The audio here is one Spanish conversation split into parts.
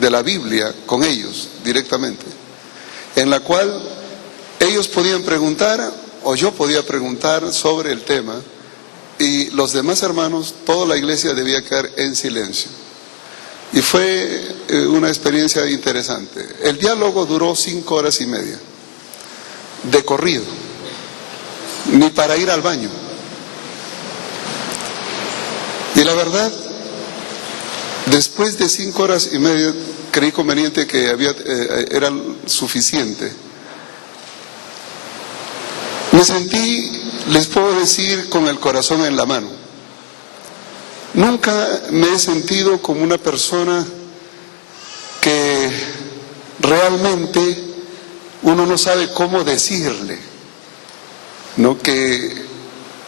de la Biblia con ellos directamente, en la cual ellos podían preguntar o yo podía preguntar sobre el tema y los demás hermanos, toda la iglesia debía quedar en silencio. Y fue una experiencia interesante. El diálogo duró 5 horas y media, de corrido, ni para ir al baño. Y la verdad, después de 5 horas y media, creí conveniente que era suficiente. Me sentí, les puedo decir, con el corazón en la mano. Nunca me he sentido como una persona que realmente uno no sabe cómo decirle, ¿no? Que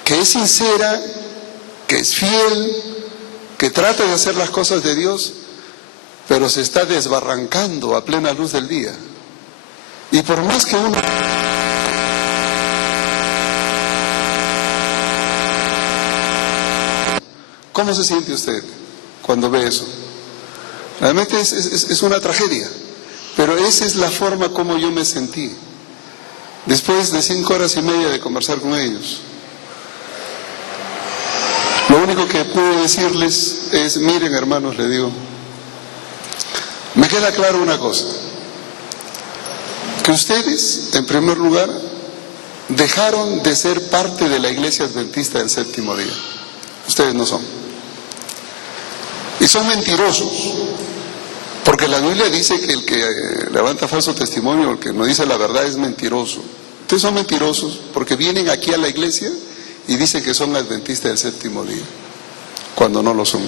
es sincera, que es fiel, que trata de hacer las cosas de Dios, pero se está desbarrancando a plena luz del día. Y por más que uno... ¿Cómo se siente usted cuando ve eso? Realmente es una tragedia, pero esa es la forma como yo me sentí después de 5 horas y media de conversar con ellos. Lo único que puedo decirles es, miren hermanos, le digo, me queda claro una cosa, que ustedes, en primer lugar, dejaron de ser parte de la Iglesia Adventista del Séptimo Día. Ustedes no son. Y son mentirosos, porque la Biblia dice que el que levanta falso testimonio, el que no dice la verdad, es mentiroso. Ustedes son mentirosos porque vienen aquí a la iglesia y dicen que son adventistas del Séptimo Día, cuando no lo son.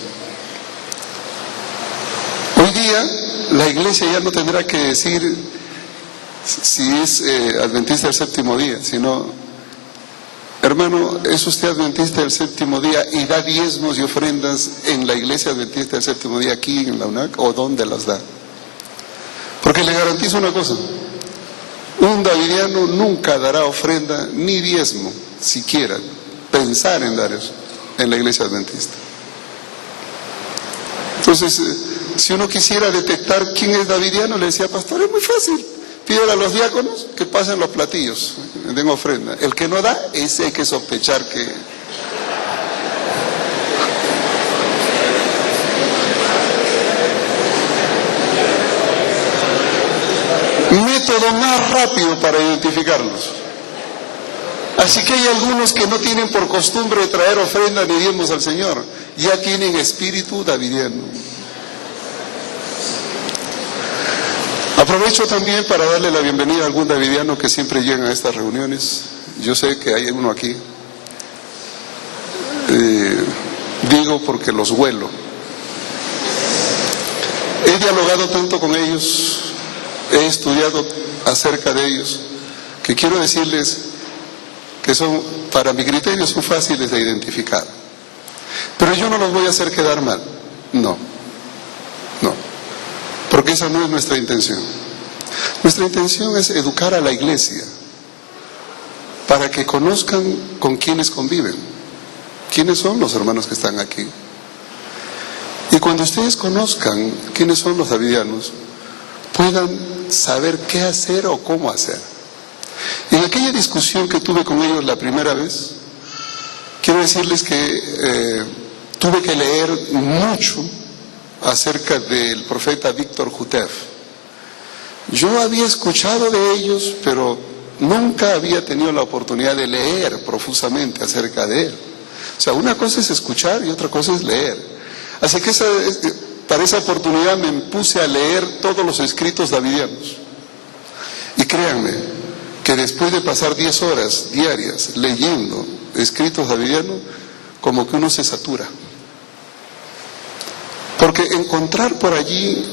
Hoy día la iglesia ya no tendrá que decir si es adventista del Séptimo Día, sino... Hermano, ¿es usted adventista del Séptimo Día y da diezmos y ofrendas en la iglesia adventista del Séptimo Día aquí en la UNAC? ¿O dónde las da? Porque le garantizo una cosa, un davidiano nunca dará ofrenda ni diezmo, siquiera pensar en dar eso en la iglesia adventista. Entonces, si uno quisiera detectar quién es davidiano, le decía, pastor, es muy fácil. Pídele a los diáconos que pasen los platillos, den ofrenda. El que no da, ese hay que sospechar que... Método más rápido para identificarlos. Así que hay algunos que no tienen por costumbre traer ofrenda ni diezmos al Señor. Ya tienen espíritu davidiano. Aprovecho también para darle la bienvenida a algún davidiano que siempre llega a estas reuniones. Yo sé que hay uno aquí. Digo porque los huelo. He dialogado tanto con ellos, he estudiado acerca de ellos, que quiero decirles que son, para mi criterio, son fáciles de identificar. Pero yo no los voy a hacer quedar mal. No. Porque esa no es nuestra intención. Nuestra intención es educar a la iglesia para que conozcan con quiénes conviven, quiénes son los hermanos que están aquí. Y cuando ustedes conozcan quiénes son los davidianos, puedan saber qué hacer o cómo hacer. En aquella discusión que tuve con ellos la primera vez, quiero decirles que tuve que leer mucho acerca del profeta Víctor Jutef. Yo había escuchado de ellos, pero nunca había tenido la oportunidad de leer profusamente acerca de él. O sea, una cosa es escuchar y otra cosa es leer. Así que para esa oportunidad me puse a leer todos los escritos davidianos. Y créanme que después de pasar 10 horas diarias leyendo escritos davidianos, como que uno se satura. Porque encontrar por allí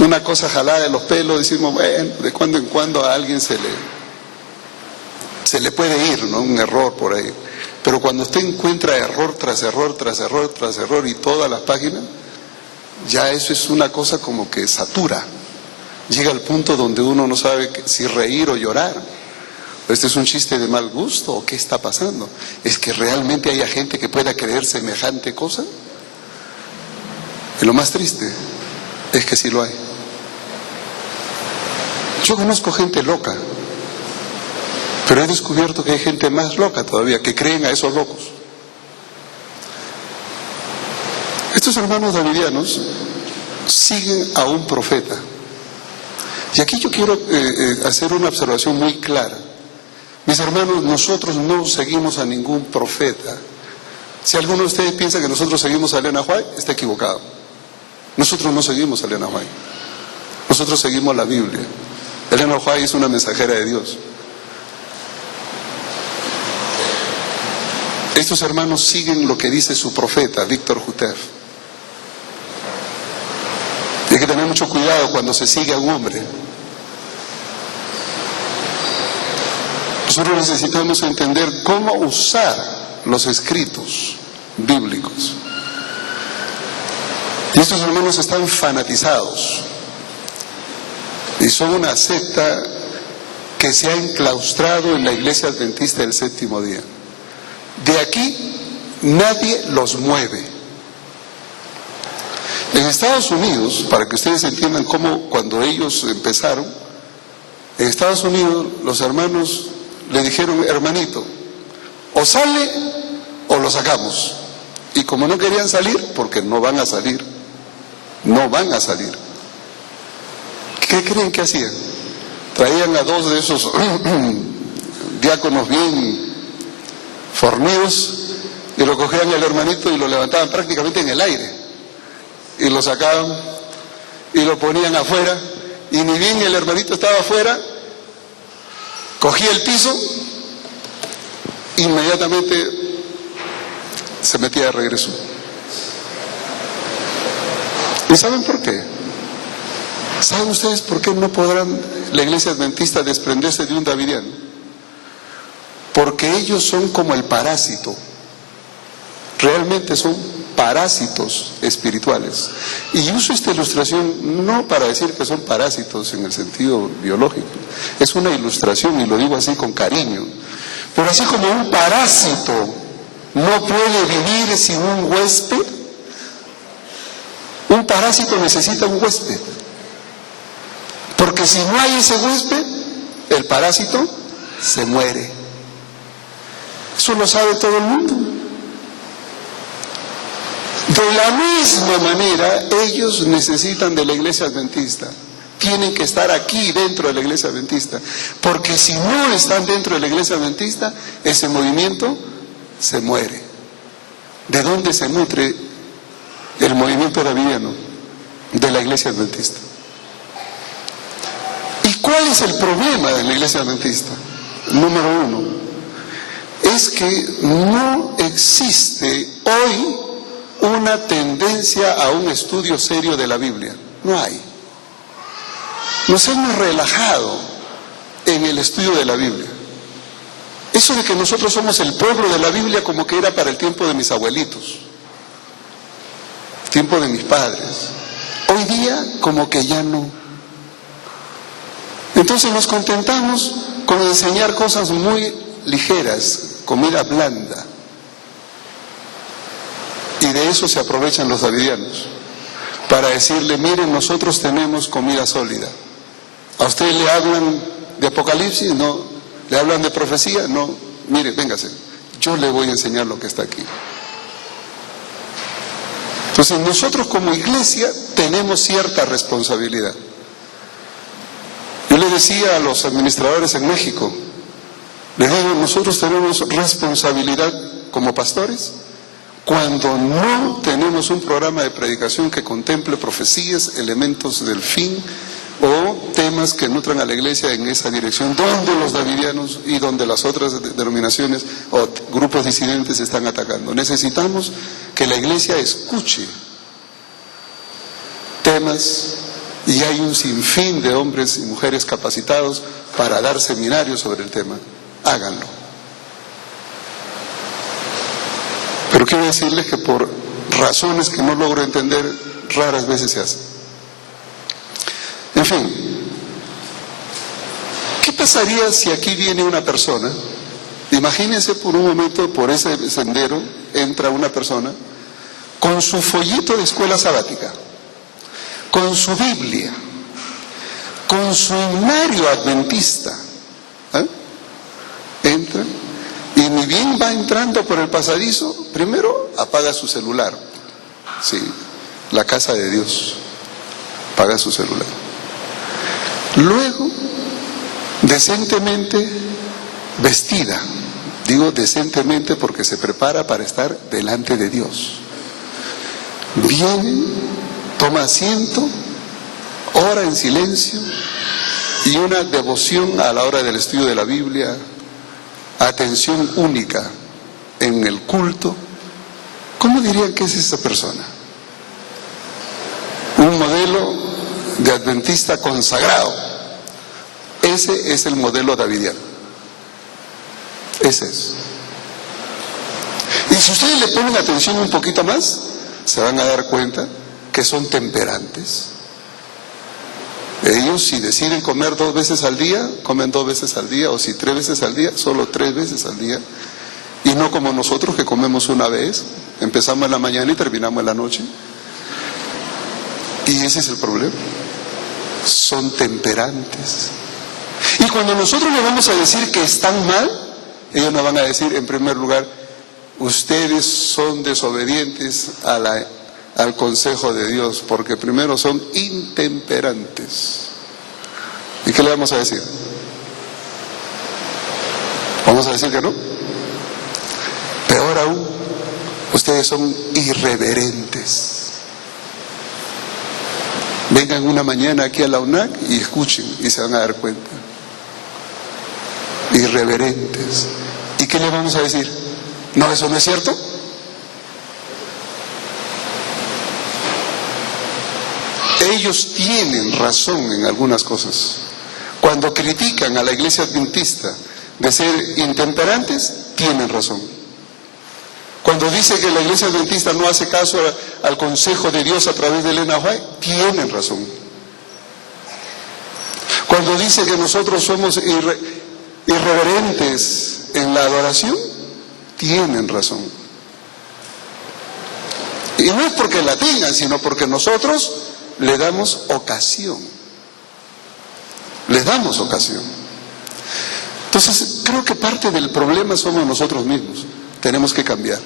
una cosa jalada de los pelos, decimos, bueno, de cuando en cuando a alguien se le puede ir, ¿no? Un error por ahí. Pero cuando usted encuentra error tras error, tras error, tras error y todas las páginas, ya eso es una cosa como que satura. Llega al punto donde uno no sabe si reír o llorar. ¿Este es un chiste de mal gusto o qué está pasando? ¿Es que realmente haya gente que pueda creer semejante cosa? Y lo más triste es que sí lo hay. Yo conozco gente loca, pero he descubierto que hay gente más loca todavía, que creen a esos locos. Estos hermanos davidianos siguen a un profeta. Y aquí yo quiero hacer una observación muy clara. Mis hermanos, nosotros no seguimos a ningún profeta. Si alguno de ustedes piensa que nosotros seguimos a Elena White, está equivocado. Nosotros no seguimos a Elena White. Nosotros seguimos la Biblia. Elena White es una mensajera de Dios. Estos hermanos siguen lo que dice su profeta, Víctor Jutef. Hay que tener mucho cuidado cuando se sigue a un hombre. Nosotros necesitamos entender cómo usar los escritos bíblicos. Y estos hermanos están fanatizados. Y son una secta que se ha enclaustrado en la Iglesia Adventista del Séptimo Día. De aquí nadie los mueve. En Estados Unidos, para que ustedes entiendan cómo cuando ellos empezaron, en Estados Unidos los hermanos le dijeron: hermanito, o sale o lo sacamos. Y como no querían salir, porque no van a salir, ¿qué creen que hacían? Traían a dos de esos diáconos bien fornidos y lo cogían el hermanito y lo levantaban prácticamente en el aire y lo sacaban y lo ponían afuera, y ni bien el hermanito estaba afuera, cogía el piso, inmediatamente se metía de regreso. ¿Y saben por qué? ¿Saben ustedes por qué no podrán la Iglesia Adventista desprenderse de un davidiano? Porque ellos son como el parásito. Realmente son parásitos espirituales. Y uso esta ilustración no para decir que son parásitos en el sentido biológico. Es una ilustración y lo digo así con cariño. Pero así como un parásito no puede vivir sin un huésped, un parásito necesita un huésped. Porque si no hay ese huésped, el parásito se muere. Eso lo sabe todo el mundo. De la misma manera, ellos necesitan de la Iglesia Adventista. Tienen que estar aquí dentro de la Iglesia Adventista. Porque si no están dentro de la Iglesia Adventista, ese movimiento se muere. ¿De dónde se nutre el movimiento davidiano? De la Iglesia Adventista. ¿Y cuál es el problema de la Iglesia Adventista? Número uno, es que no existe hoy una tendencia a un estudio serio de la Biblia. No hay. Nos hemos relajado en el estudio de la Biblia. Eso de que nosotros somos el pueblo de la Biblia como que era para el tiempo de mis abuelitos, tiempo de mis padres. Hoy día como que ya no. Entonces nos contentamos con enseñar cosas muy ligeras, comida blanda. Y de eso se aprovechan los davidianos para decirle: miren, nosotros tenemos comida sólida. ¿A ustedes le hablan de Apocalipsis? No. ¿Le hablan de profecía? No. Mire, véngase, yo le voy a enseñar lo que está aquí. Entonces nosotros como iglesia tenemos cierta responsabilidad. Yo le decía a los administradores en México, les digo: nosotros tenemos responsabilidad como pastores cuando no tenemos un programa de predicación que contemple profecías, elementos del fin o temas que nutran a la iglesia en esa dirección, donde los davidianos y donde las otras denominaciones o grupos disidentes están atacando. Necesitamos que la iglesia escuche temas, y hay un sinfín de hombres y mujeres capacitados para dar seminarios sobre el tema. Háganlo. Pero quiero decirles que por razones que no logro entender, raras veces se hace. En fin, ¿qué pasaría si aquí viene una persona? Imagínense por un momento, por ese sendero entra una persona con su folleto de escuela sabática, con su Biblia, con su himnario adventista, entra y ni bien va entrando por el pasadizo, primero apaga su celular. Sí, la casa de Dios, apaga su celular. Luego, decentemente vestida, digo decentemente porque se prepara para estar delante de Dios. Viene, toma asiento, ora en silencio y una devoción a la hora del estudio de la Biblia, atención única en el culto. ¿Cómo dirían que es esa persona? Un modelo de adventista consagrado. Ese es el modelo davidiano. Ese es. Y si ustedes le ponen atención un poquito más, se van a dar cuenta que son temperantes. Ellos, si deciden comer 2 veces al día, comen 2 veces al día, o si 3 veces al día, solo 3 veces al día. Y no como nosotros que comemos una vez, empezamos en la mañana y terminamos en la noche. Y ese es el problema. Son temperantes. Y cuando nosotros les vamos a decir que están mal, ellos nos van a decir, en primer lugar, ustedes son desobedientes al consejo de Dios, porque primero son intemperantes. ¿Y qué le vamos a decir? ¿Vamos a decir que no? Peor aún, ustedes son irreverentes. Vengan una mañana aquí a la UNAC y escuchen y se van a dar cuenta. Irreverentes. ¿Y qué le vamos a decir? ¿No, eso no es cierto? Ellos tienen razón en algunas cosas. Cuando critican a la iglesia adventista de ser intemperantes, tienen razón. Cuando dice que la iglesia adventista no hace caso al consejo de Dios a través de Elena White, tienen razón. Cuando dice que nosotros somos irreverentes en la adoración, tienen razón. Y no es porque la tengan, sino porque nosotros le damos ocasión. Les damos ocasión. Entonces, creo que parte del problema somos nosotros mismos. Tenemos que cambiar.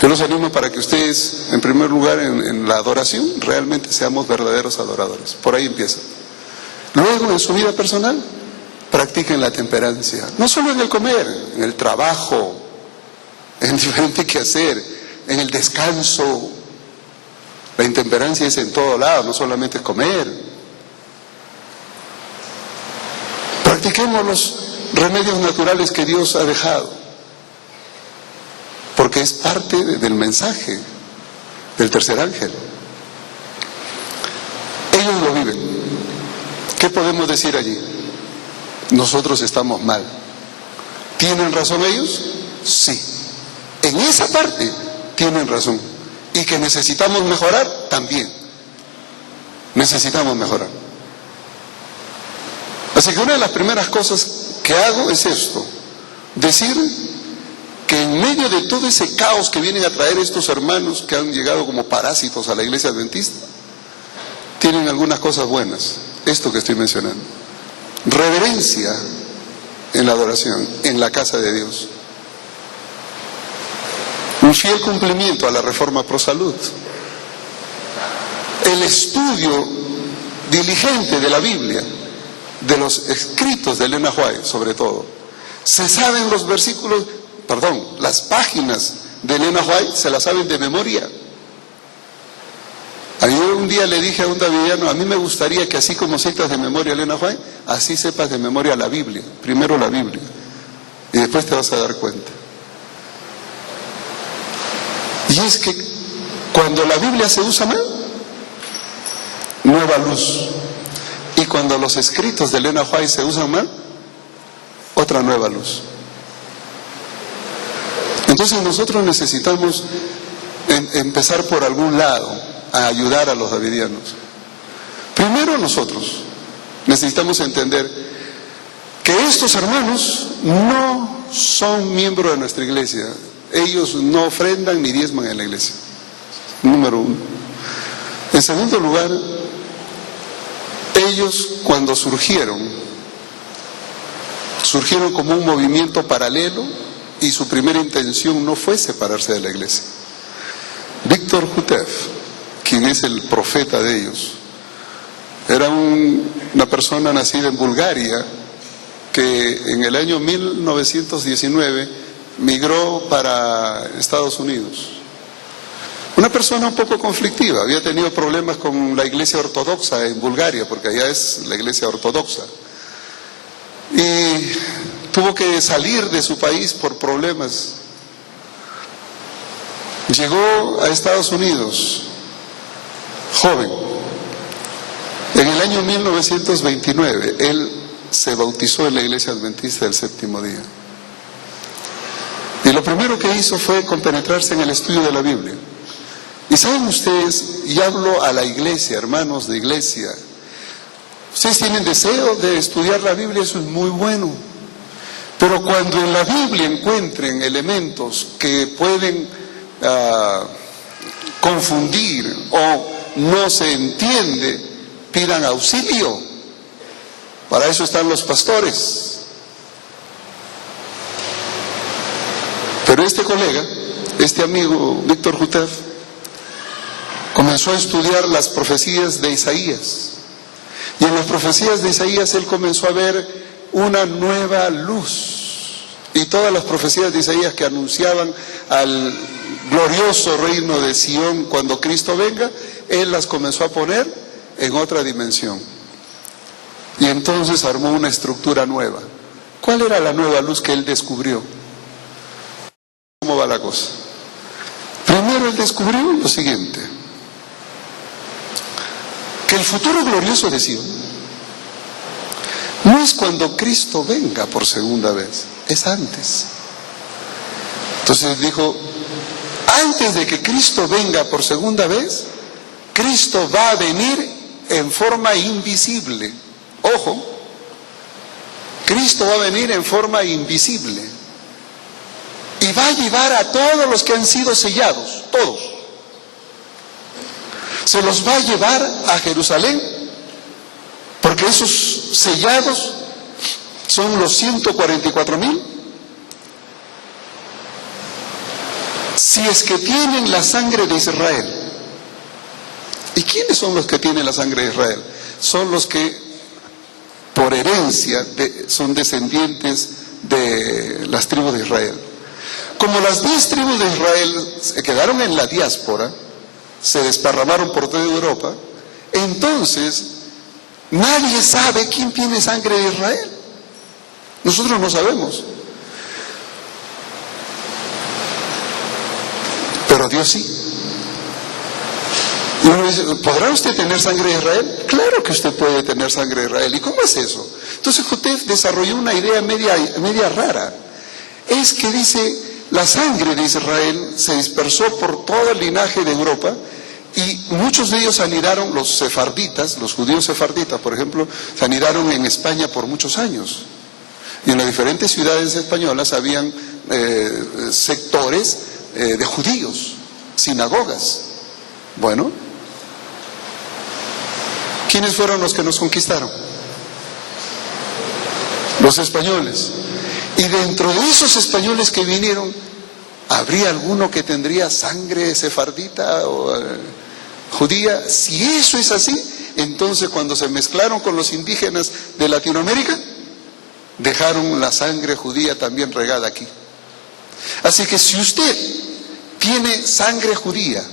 Yo los animo para que ustedes, en primer lugar, en la adoración, realmente seamos verdaderos adoradores. Por ahí empieza. Luego, en su vida personal, practiquen la temperancia. No solo en el comer, en el trabajo, en diferente quehacer, en el descanso. La intemperancia es en todo lado, no solamente es comer. Practiquemos los remedios naturales que Dios ha dejado, porque es parte del mensaje del tercer ángel. Ellos lo viven. ¿Qué podemos decir allí? Nosotros estamos mal. ¿Tienen razón ellos? Sí. En esa parte tienen razón. Y que necesitamos mejorar, también. Necesitamos mejorar. Así que una de las primeras cosas que hago es esto: decir que en medio de todo ese caos que vienen a traer estos hermanos que han llegado como parásitos a la iglesia adventista, tienen algunas cosas buenas. Esto que estoy mencionando: reverencia en la adoración, en la casa de Dios, un fiel cumplimiento a la reforma pro salud, el estudio diligente de la Biblia, de los escritos de Elena White sobre todo. Se saben los versículos, las páginas de Elena White se las saben de memoria. Ayer un día le dije a un davidiano: a mí me gustaría que así como sepas de memoria Elena White, así sepas de memoria la Biblia. Primero la Biblia y después te vas a dar cuenta. Y es que cuando la Biblia se usa mal, nueva luz. Y cuando los escritos de Elena White se usan mal, otra nueva luz. Entonces nosotros necesitamos empezar por algún lado a ayudar a los davidianos. Primero nosotros necesitamos entender que estos hermanos no son miembros de nuestra iglesia. Ellos no ofrendan ni diezman en la iglesia. Número uno. En segundo lugar, ellos cuando surgieron como un movimiento paralelo y su primera intención no fue separarse de la iglesia. Víctor Hutev, quien es el profeta de ellos, era una persona nacida en Bulgaria que en el año 1919 migró para Estados Unidos. Una persona un poco conflictiva, había tenido problemas con la iglesia ortodoxa en Bulgaria, porque allá es la iglesia ortodoxa. Y tuvo que salir de su país por problemas. Llegó a Estados Unidos, joven. En el año 1929, él se bautizó en la iglesia adventista del séptimo día. Y lo primero que hizo fue compenetrarse en el estudio de la Biblia. Y saben ustedes, y hablo a la iglesia, hermanos de iglesia, ustedes tienen deseo de estudiar la Biblia, eso es muy bueno. Pero cuando en la Biblia encuentren elementos que pueden confundir o no se entiende, pidan auxilio. Para eso están los pastores. Pero este colega, este amigo, Víctor Hutev, comenzó a estudiar las profecías de Isaías. Y en las profecías de Isaías él comenzó a ver una nueva luz. Y todas las profecías de Isaías que anunciaban al glorioso reino de Sión cuando Cristo venga, él las comenzó a poner en otra dimensión. Y entonces armó una estructura nueva. ¿Cuál era la nueva luz que él descubrió? ¿Cómo va la cosa? Primero él descubrió lo siguiente: que el futuro glorioso de Sion no es cuando Cristo venga por segunda vez, es antes. Entonces dijo, antes de que Cristo venga por segunda vez, Cristo va a venir en forma invisible. Ojo, Cristo va a venir en forma invisible y va a llevar a todos los que han sido sellados, todos. Se los va a llevar a Jerusalén, porque esos sellados son los 144,000. Si es que tienen la sangre de Israel. ¿Y quiénes son los que tienen la sangre de Israel? Son los que por herencia son descendientes de las tribus de Israel. Como las 10 tribus de Israel se quedaron en la diáspora, se desparramaron por toda Europa, entonces nadie sabe quién tiene sangre de Israel. Nosotros no sabemos, pero Dios sí. Y uno dice, ¿podrá usted tener sangre de Israel? Claro que usted puede tener sangre de Israel. ¿Y cómo es eso? Entonces Hutev desarrolló una idea media rara. Es que dice, la sangre de Israel se dispersó por todo el linaje de Europa y muchos de ellos anidaron, los sefarditas, los judíos sefarditas, por ejemplo, se anidaron en España por muchos años. Y en las diferentes ciudades españolas habían sectores de judíos, sinagogas. Bueno, ¿quiénes fueron los que nos conquistaron? Los españoles. Y dentro de esos españoles que vinieron, ¿habría alguno que tendría sangre sefardita o judía? Si eso es así, entonces cuando se mezclaron con los indígenas de Latinoamérica, dejaron la sangre judía también regada aquí. Así que si usted tiene sangre judía,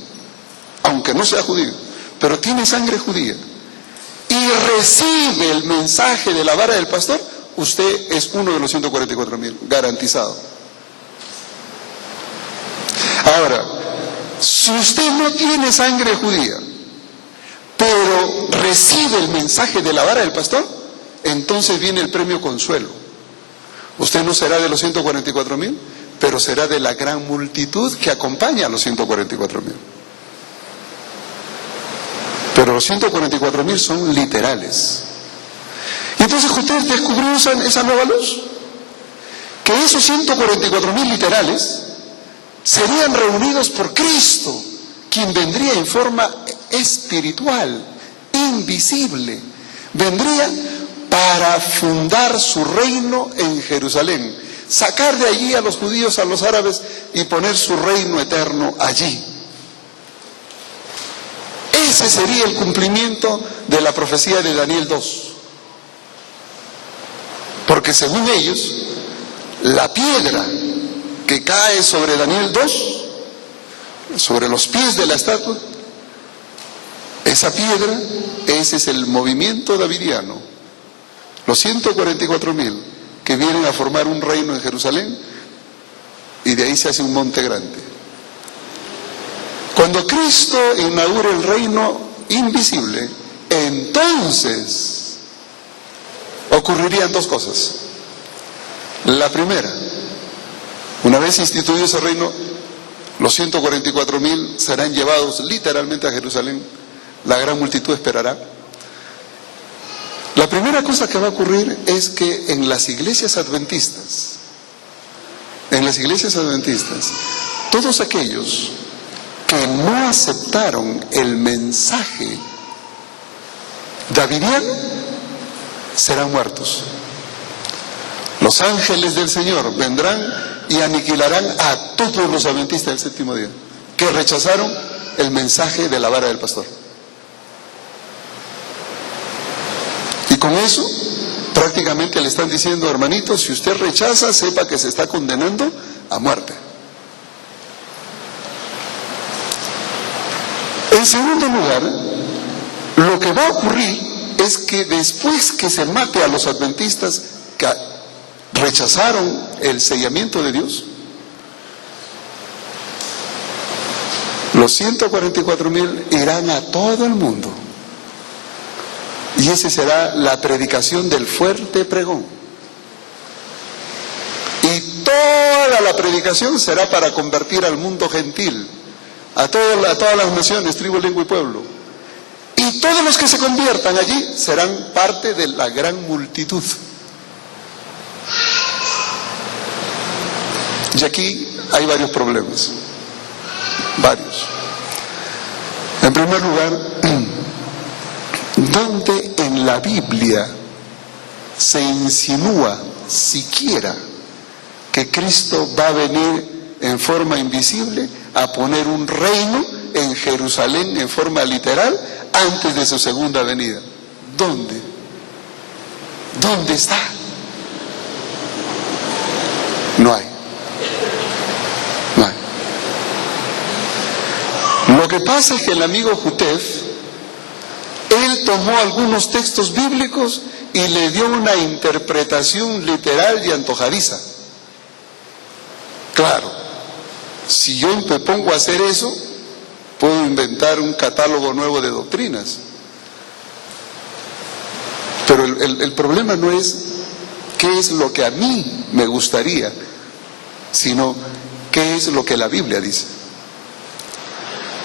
aunque no sea judío, pero tiene sangre judía, y recibe el mensaje de la vara del pastor, usted es uno de los 144,000, garantizado. Ahora, si usted no tiene sangre judía, pero recibe el mensaje de la vara del pastor, entonces viene el premio consuelo. Usted no será de los 144,000, pero será de la gran multitud que acompaña a los 144,000. Pero los 144,000 son literales. Y entonces usted descubrió esa nueva luz, que esos 144,000 literales serían reunidos por Cristo, quien vendría en forma espiritual, invisible. Vendría para fundar su reino en Jerusalén, sacar de allí a los judíos, a los árabes, y poner su reino eterno allí. Ese sería el cumplimiento de la profecía de Daniel 2. Porque según ellos, la piedra que cae sobre Daniel 2, sobre los pies de la estatua, esa piedra, ese es el movimiento davidiano. Los 144,000 que vienen a formar un reino en Jerusalén, y de ahí se hace un monte grande. Cuando Cristo inaugure el reino invisible, entonces ocurrirían dos cosas. La primera, una vez instituido ese reino, los 144,000 serán llevados literalmente a Jerusalén. La gran multitud esperará. La primera cosa que va a ocurrir es que en las iglesias adventistas, todos aquellos que no aceptaron el mensaje davidiano serán muertos. Los ángeles del Señor vendrán y aniquilarán a todos los adventistas del séptimo día que rechazaron el mensaje de la vara del pastor. Y con eso prácticamente le están diciendo: hermanito, si usted rechaza, sepa que se está condenando a muerte. En segundo lugar, lo que va a ocurrir es que después que se mate a los adventistas que rechazaron el sellamiento de Dios, los 144,000 irán a todo el mundo. Y esa será la predicación del fuerte pregón. Y toda la predicación será para convertir al mundo gentil, a todas las naciones, tribu, lengua y pueblo. Y todos los que se conviertan allí serán parte de la gran multitud. Y aquí hay varios problemas. Varios. En primer lugar, ¿dónde en la Biblia se insinúa siquiera que Cristo va a venir en forma invisible a poner un reino en Jerusalén en forma literal antes de su segunda venida? ¿Dónde? ¿Dónde está? No hay. No hay. Lo que pasa es que el amigo Jutef, él tomó algunos textos bíblicos y le dio una interpretación literal y antojadiza. Claro, si yo me pongo a hacer eso, puedo inventar un catálogo nuevo de doctrinas. Pero el problema no es qué es lo que a mí me gustaría, sino qué es lo que la Biblia dice.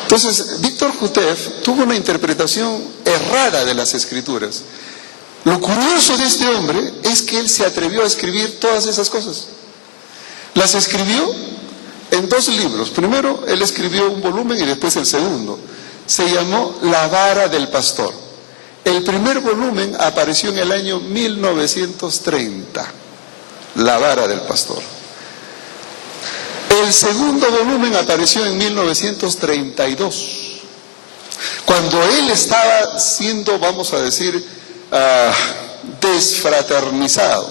Entonces, Víctor Jutef tuvo una interpretación errada de las Escrituras. Lo curioso de este hombre es que él se atrevió a escribir todas esas cosas. Las escribió en 2 libros. Primero, él escribió un volumen y después el segundo. Se llamó La vara del pastor. El primer volumen apareció en el año 1930. La vara del pastor. El segundo volumen apareció en 1932, cuando él estaba siendo, vamos a decir, desfraternizado.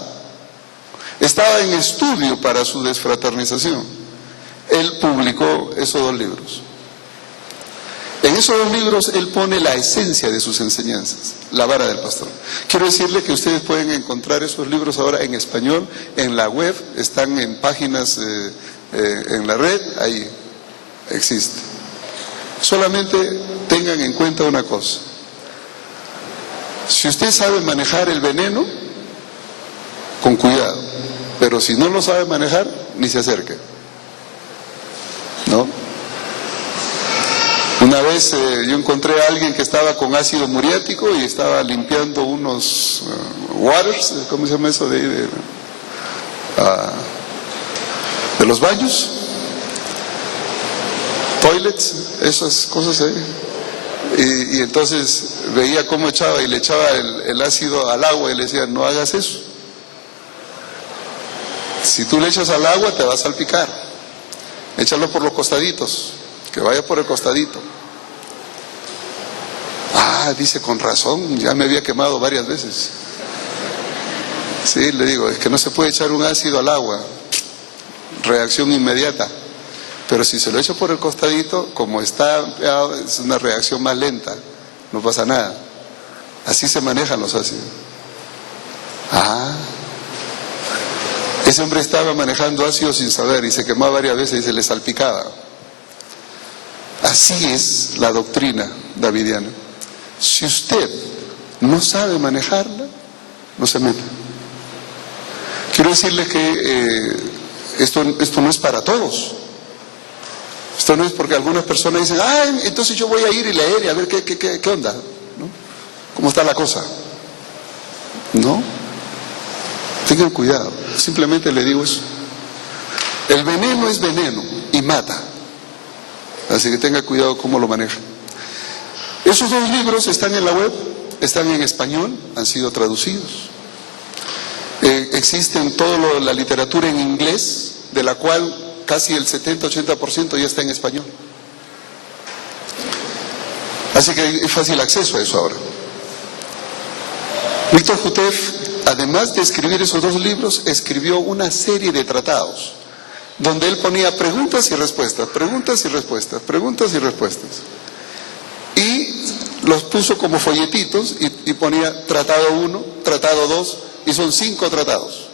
Estaba en estudio para su desfraternización. Él publicó esos 2 libros. En esos 2 libros él pone la esencia de sus enseñanzas, La vara del pastor. Quiero decirle que ustedes pueden encontrar esos libros ahora en español, en la web, están en páginas en la red, ahí existe. Solamente tengan en cuenta una cosa: si usted sabe manejar el veneno, con cuidado, pero si no lo sabe manejar, ni se acerque, ¿no? Una vez yo encontré a alguien que estaba con ácido muriático y estaba limpiando unos waters, ¿cómo se llama eso? De los baños, toilets, esas cosas ahí. Y entonces veía cómo echaba y le echaba el ácido al agua y le decía, no hagas eso. Si tú le echas al agua te va a salpicar. Échalo por los costaditos, que vaya por el costadito. Ah, dice, con razón, ya me había quemado varias veces. Sí, le digo, es que no se puede echar un ácido al agua, reacción inmediata. Pero si se lo echa por el costadito, como está ampliado, es una reacción más lenta, no pasa nada. Así se manejan los ácidos. Ah, ese hombre estaba manejando ácido sin saber y se quemaba varias veces y se le salpicaba. Así es la doctrina davidiana. Si usted no sabe manejarla, no se meta. Quiero decirle que esto no es para todos. Esto no es porque algunas personas dicen, entonces yo voy a ir y leer y a ver qué onda, ¿no? ¿Cómo está la cosa? No. Tengan cuidado. Simplemente le digo eso. El veneno es veneno y mata. Así que tenga cuidado cómo lo maneja. Esos dos libros están en la web, están en español, han sido traducidos. Existen toda la literatura en inglés, de la cual casi el 70-80% ya está en español. Así que hay fácil acceso a eso ahora. Víctor Jutef, además de escribir esos dos libros, escribió una serie de tratados, donde él ponía preguntas y respuestas, preguntas y respuestas, preguntas y respuestas. Y los puso como folletitos y ponía tratado 1, tratado 2, y son 5 tratados.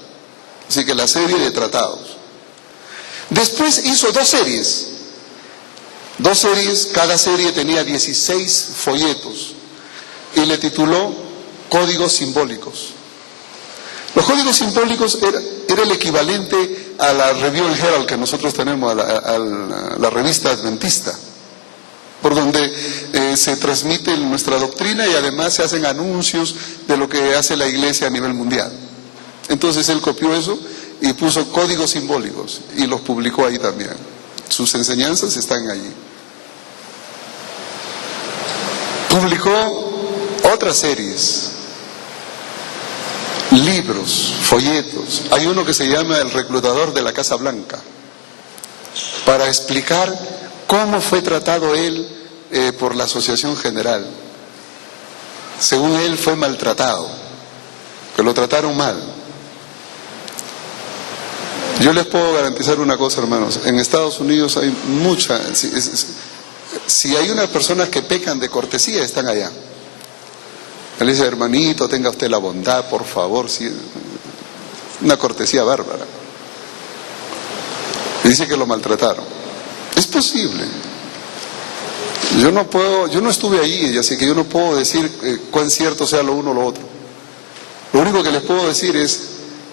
Así que la serie de tratados. Después hizo dos series, cada serie tenía 16 folletos, y le tituló Códigos Simbólicos. Los códigos simbólicos era el equivalente a la Review and Herald que nosotros tenemos, a la revista adventista, por donde se transmite nuestra doctrina y además se hacen anuncios de lo que hace la iglesia a nivel mundial. Entonces él copió eso y puso códigos simbólicos y los publicó ahí también. Sus enseñanzas están allí. Publicó otras series, libros, folletos. Hay uno que se llama El reclutador de la Casa Blanca, para explicar cómo fue tratado él por la Asociación General. Según él fue maltratado, que lo trataron mal. Yo les puedo garantizar una cosa, hermanos, en Estados Unidos hay mucha, si hay unas personas que pecan de cortesía, están allá. Él dice, hermanito, tenga usted la bondad, por favor, una cortesía bárbara. Y dice que lo maltrataron. Es posible. Yo no estuve allí, así que yo no puedo decir cuán cierto sea lo uno o lo otro. Lo único que les puedo decir es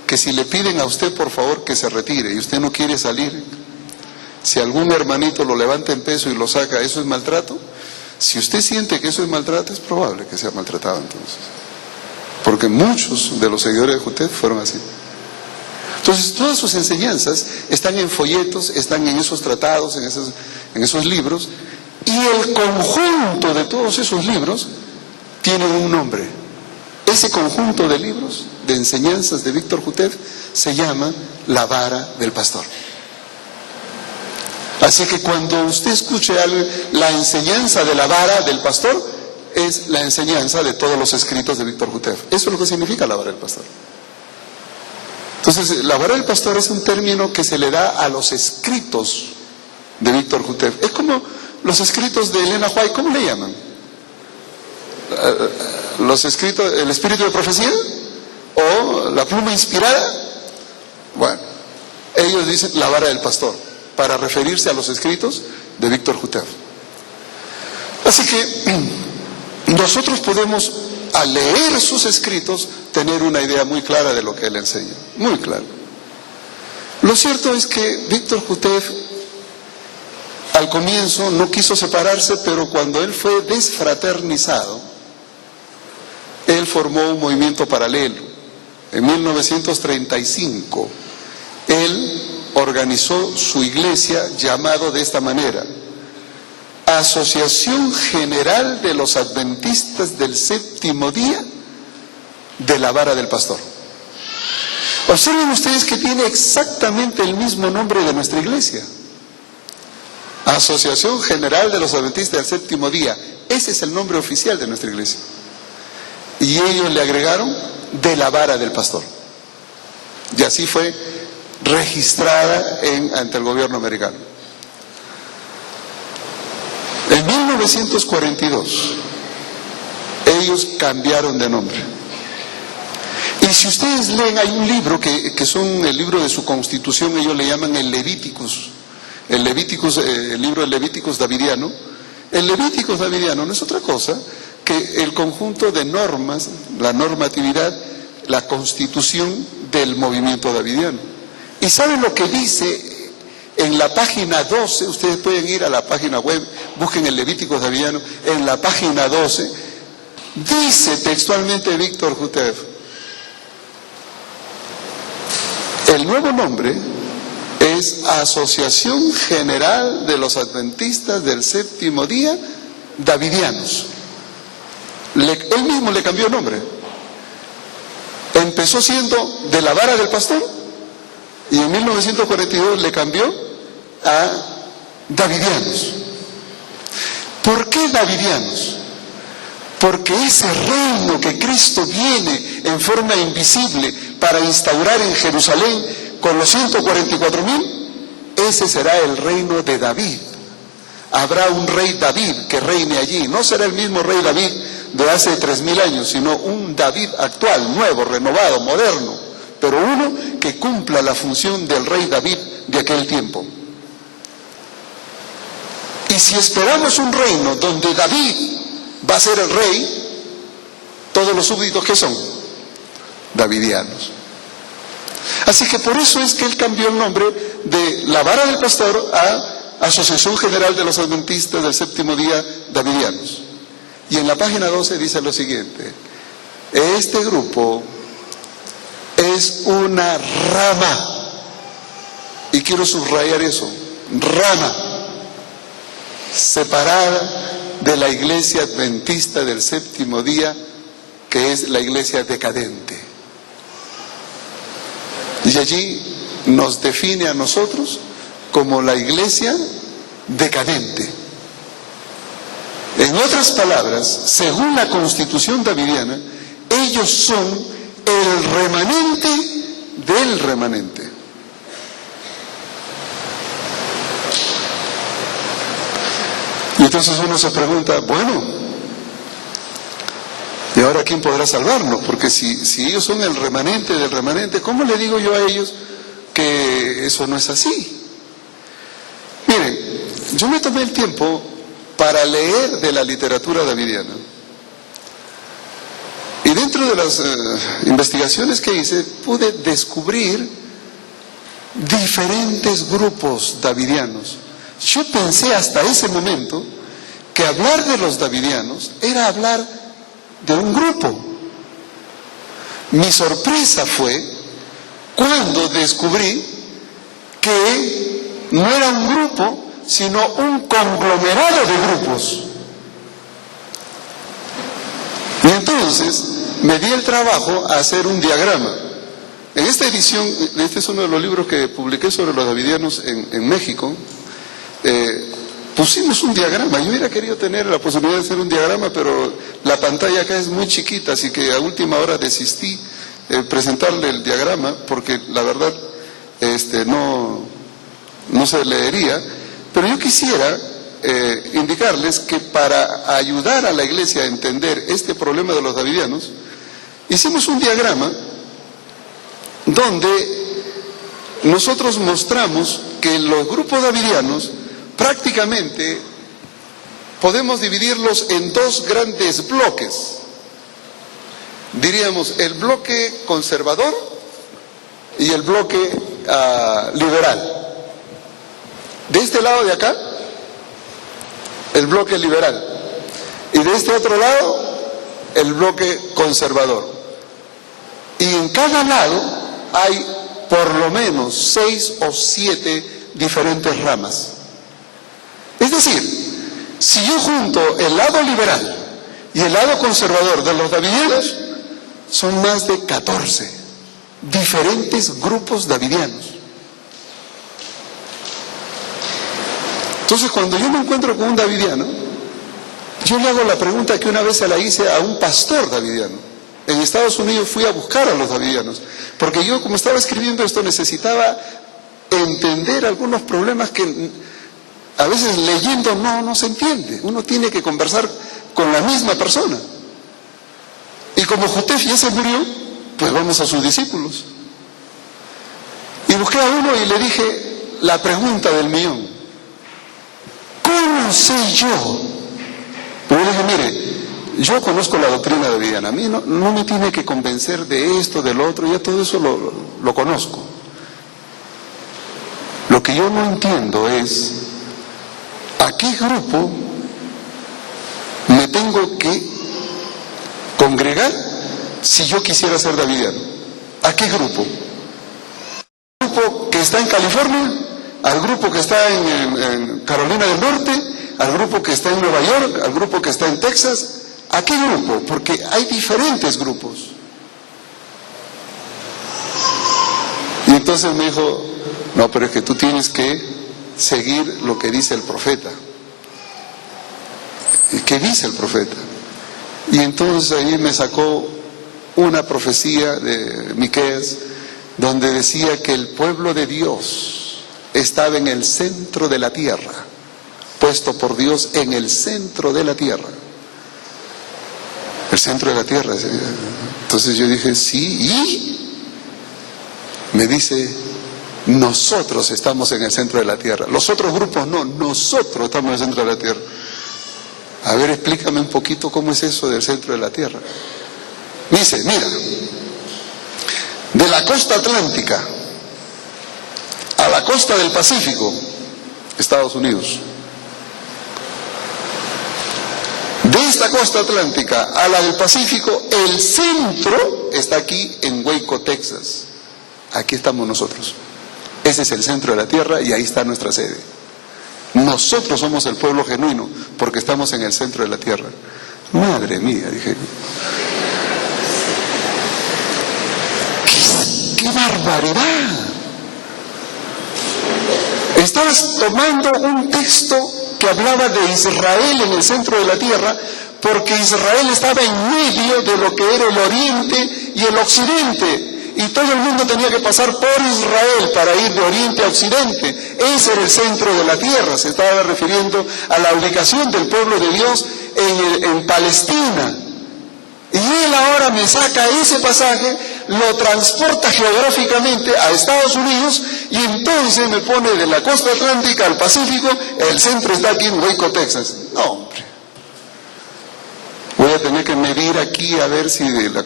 que si le piden a usted, por favor, que se retire y usted no quiere salir, si algún hermanito lo levanta en peso y lo saca, ¿eso es maltrato? Si usted siente que eso es maltrato, es probable que sea maltratado entonces. Porque muchos de los seguidores de Jutef fueron así. Entonces, todas sus enseñanzas están en folletos, están en esos tratados, en esos libros, y el conjunto de todos esos libros tienen un nombre. Ese conjunto de libros, de enseñanzas de Víctor Jutef, se llama La Vara del Pastor. Así que cuando usted escuche la enseñanza de la vara del pastor, es la enseñanza de todos los escritos de Víctor Jutef. Eso es lo que significa la vara del pastor. Entonces, la vara del pastor es un término que se le da a los escritos de Víctor Jutef. Es como los escritos de Elena White, ¿cómo le llaman? Los escritos, el espíritu de profecía o la pluma inspirada. Bueno, ellos dicen la vara del pastor, para referirse a los escritos de Víctor Jutef. Así que nosotros podemos, al leer sus escritos, tener una idea muy clara de lo que él enseña, muy clara. Lo cierto es que Víctor Jutef al comienzo no quiso separarse, pero cuando él fue desfraternizado, él formó un movimiento paralelo. En 1935, él organizó su iglesia llamado de esta manera: Asociación General de los Adventistas del Séptimo Día de la Vara del Pastor. Observen ustedes que tiene exactamente el mismo nombre de nuestra iglesia. Asociación General de los Adventistas del Séptimo Día. Ese es el nombre oficial de nuestra iglesia. Y ellos le agregaron de la Vara del Pastor. Y así fue registrada ante el gobierno americano. En 1942, ellos cambiaron de nombre. Y si ustedes leen, hay un libro que son el libro de su constitución, ellos le llaman el Levíticus. El libro de Levíticus davidiano. El Levíticus davidiano no es otra cosa que el conjunto de normas, la normatividad, la constitución del movimiento davidiano. ¿Y saben lo que dice en la página 12? Ustedes pueden ir a la página web, busquen el Levíticus davidiano, en la página 12, dice textualmente Víctor Jutev, el nuevo nombre es Asociación General de los Adventistas del Séptimo Día Davidianos. Él mismo le cambió el nombre. Empezó siendo de la Vara del Pastor y en 1942 le cambió a Davidianos. ¿Por qué Davidianos? Porque ese reino que Cristo viene en forma invisible para instaurar en Jerusalén con los 144,000, ese será el reino de David. Habrá un rey David que reine allí. No será el mismo rey David de hace 3,000 años, sino un David actual, nuevo, renovado, moderno, pero uno que cumpla la función del rey David de aquel tiempo. Y si esperamos un reino donde David va a ser el rey, todos los súbditos, ¿qué son? Davidianos. Así que por eso es que él cambió el nombre de la Vara del Pastor a Asociación General de los Adventistas del Séptimo Día Davidianos. Y en la página 12 dice lo siguiente: este grupo es una rama, y quiero subrayar eso, rama, separada de la iglesia adventista del Séptimo Día, que es la iglesia decadente. Y allí nos define a nosotros como la iglesia decadente. En otras palabras, según la constitución davidiana, ellos son el remanente del remanente. Y entonces uno se pregunta, bueno, ¿y ahora quién podrá salvarnos? Porque si ellos son el remanente del remanente, ¿cómo le digo yo a ellos que eso no es así? Miren, yo me tomé el tiempo para leer de la literatura davidiana. Y dentro de las investigaciones que hice, pude descubrir diferentes grupos davidianos. Yo pensé hasta ese momento que hablar de los davidianos era hablar de un grupo. Mi sorpresa fue cuando descubrí que no era un grupo, sino un conglomerado de grupos. Y entonces me di el trabajo a hacer un diagrama. En esta edición, este es uno de los libros que publiqué sobre los davidianos en México, pusimos un diagrama. Yo hubiera querido tener la posibilidad de hacer un diagrama, pero la pantalla acá es muy chiquita, así que a última hora desistí presentarle el diagrama, porque la verdad no se leería. Pero yo quisiera indicarles que para ayudar a la iglesia a entender este problema de los davidianos, hicimos un diagrama donde nosotros mostramos que los grupos davidianos prácticamente podemos dividirlos en dos grandes bloques. Diríamos el bloque conservador y el bloque liberal. De este lado de acá, el bloque liberal. Y de este otro lado, el bloque conservador. Y en cada lado hay por lo menos 6 o 7 diferentes ramas. Es decir, si yo junto el lado liberal y el lado conservador de los davidianos, son más de 14 diferentes grupos davidianos. Entonces, cuando yo me encuentro con un davidiano, yo le hago la pregunta que una vez se la hice a un pastor davidiano. En Estados Unidos fui a buscar a los davidianos, porque yo, como estaba escribiendo esto, necesitaba entender algunos problemas que a veces leyendo no se entiende. Uno tiene que conversar con la misma persona. Y como Jotef ya se murió, pues vamos a sus discípulos. Y busqué a uno y le dije la pregunta del millón: ¿cómo sé yo? Pero yo le dije, mire, yo conozco la doctrina davidiana, a mí no me tiene que convencer de esto, del otro, ya todo eso lo conozco. Lo que yo no entiendo es a qué grupo me tengo que congregar si yo quisiera ser davidiano. ¿A qué grupo? ¿Al grupo que está en California? ¿Al grupo que está en Carolina del Norte? ¿Al grupo que está en Nueva York? ¿Al grupo que está en Texas? ¿A qué grupo? Porque hay diferentes grupos. Y entonces me dijo, no, pero es que tú tienes que seguir lo que dice el profeta. ¿Y qué dice el profeta? Y entonces ahí me sacó una profecía de Miqueas, donde decía que el pueblo de Dios estaba en el centro de la tierra, puesto por Dios en el centro de la tierra. El centro de la tierra. Entonces yo dije, sí, y me dice, nosotros estamos en el centro de la tierra. Los otros grupos no, nosotros estamos en el centro de la tierra. A ver, explícame un poquito cómo es eso del centro de la tierra. Me dice, mira, de la costa atlántica a la costa del Pacífico, Estados Unidos. De esta costa atlántica a la del Pacífico, el centro está aquí en Waco, Texas. Aquí estamos nosotros. Ese es el centro de la tierra y ahí está nuestra sede. Nosotros somos el pueblo genuino porque estamos en el centro de la tierra. Madre mía, dije. ¡Qué barbaridad! Estabas tomando un texto que hablaba de Israel en el centro de la tierra, porque Israel estaba en medio de lo que era el oriente y el occidente. Y todo el mundo tenía que pasar por Israel para ir de oriente a occidente. Ese era el centro de la tierra. Se estaba refiriendo a la ubicación del pueblo de Dios en Palestina. Y él ahora me saca ese pasaje, lo transporta geográficamente a Estados Unidos y entonces me pone de la costa atlántica al Pacífico, el centro está aquí en Waco, Texas. No, hombre. Voy a tener que medir aquí a ver si de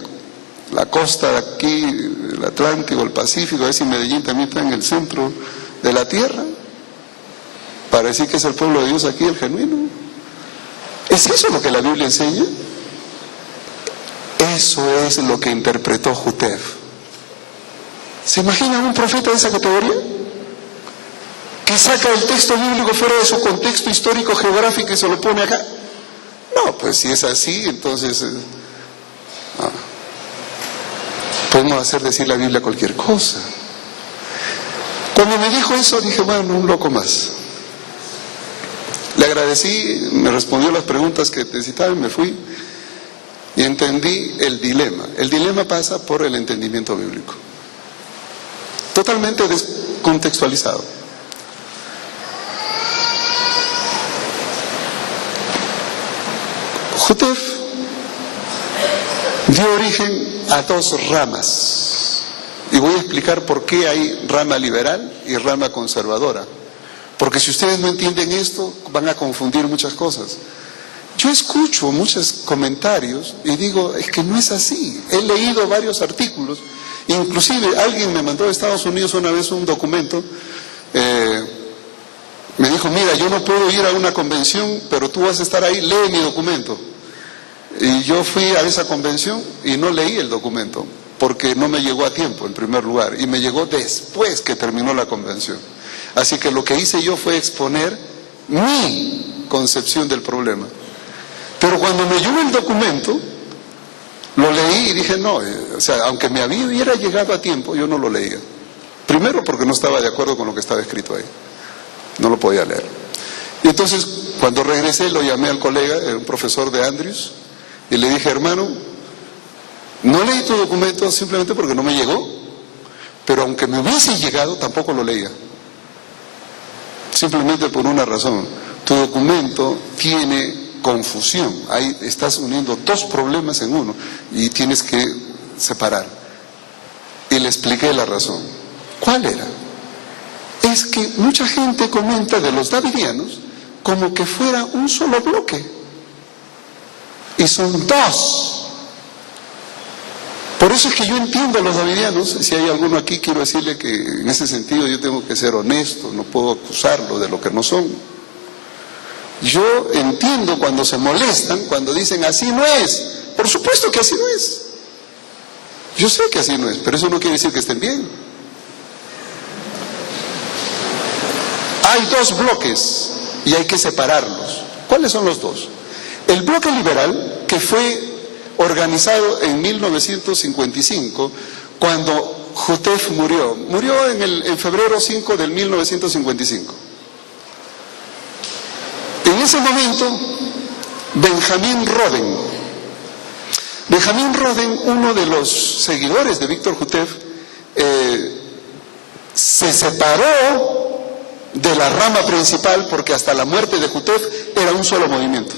la costa de aquí, el Atlántico, el Pacífico, a ver si Medellín también está en el centro de la tierra, para decir que es el pueblo de Dios aquí, el genuino. ¿Es eso lo que la Biblia enseña? Eso es lo que interpretó Jotef. ¿Se imagina un profeta de esa categoría? Que saca el texto bíblico fuera de su contexto histórico, geográfico y se lo pone acá. No, pues si es así, entonces podemos hacer decir la Biblia cualquier cosa. Cuando me dijo eso dije, bueno, un loco más. Le agradecí, me respondió las preguntas que necesitaba y me fui. Y entendí el dilema. El dilema pasa por el entendimiento bíblico. Totalmente descontextualizado. Jotef dio origen a dos ramas. Y voy a explicar por qué hay rama liberal y rama conservadora. Porque si ustedes no entienden esto, van a confundir muchas cosas. Yo escucho muchos comentarios y digo, es que no es así. He leído varios artículos, inclusive alguien me mandó de Estados Unidos una vez un documento, me dijo, mira, yo no puedo ir a una convención, pero tú vas a estar ahí, lee mi documento. Y yo fui a esa convención y no leí el documento, porque no me llegó a tiempo en primer lugar, y me llegó después que terminó la convención. Así que lo que hice yo fue exponer mi concepción del problema. Pero cuando me llegó el documento, lo leí y dije, no, o sea, aunque me hubiera llegado a tiempo, yo no lo leía. Primero porque no estaba de acuerdo con lo que estaba escrito ahí. No lo podía leer. Y entonces, cuando regresé, lo llamé al colega, era un profesor de Andrews, y le dije, hermano, no leí tu documento simplemente porque no me llegó, pero aunque me hubiese llegado, tampoco lo leía. Simplemente por una razón. Tu documento tiene confusión. Ahí estás uniendo dos problemas en uno y tienes que separar. Y le expliqué la razón. ¿Cuál era? Es que mucha gente comenta de los davidianos como que fuera un solo bloque. Y son dos. Por eso es que yo entiendo a los davidianos. Si hay alguno aquí, quiero decirle que en ese sentido yo tengo que ser honesto, no puedo acusarlo de lo que no son. Yo entiendo cuando se molestan, cuando dicen así no es. Por supuesto que así no es. Yo sé que así no es, pero eso no quiere decir que estén bien. Hay dos bloques y hay que separarlos. ¿Cuáles son los dos? El bloque liberal, que fue organizado en 1955, cuando Jutef murió en febrero 5 del 1955. En ese momento, Benjamín Roden, uno de los seguidores de Víctor Jutef, se separó de la rama principal porque hasta la muerte de Jutef era un solo movimiento.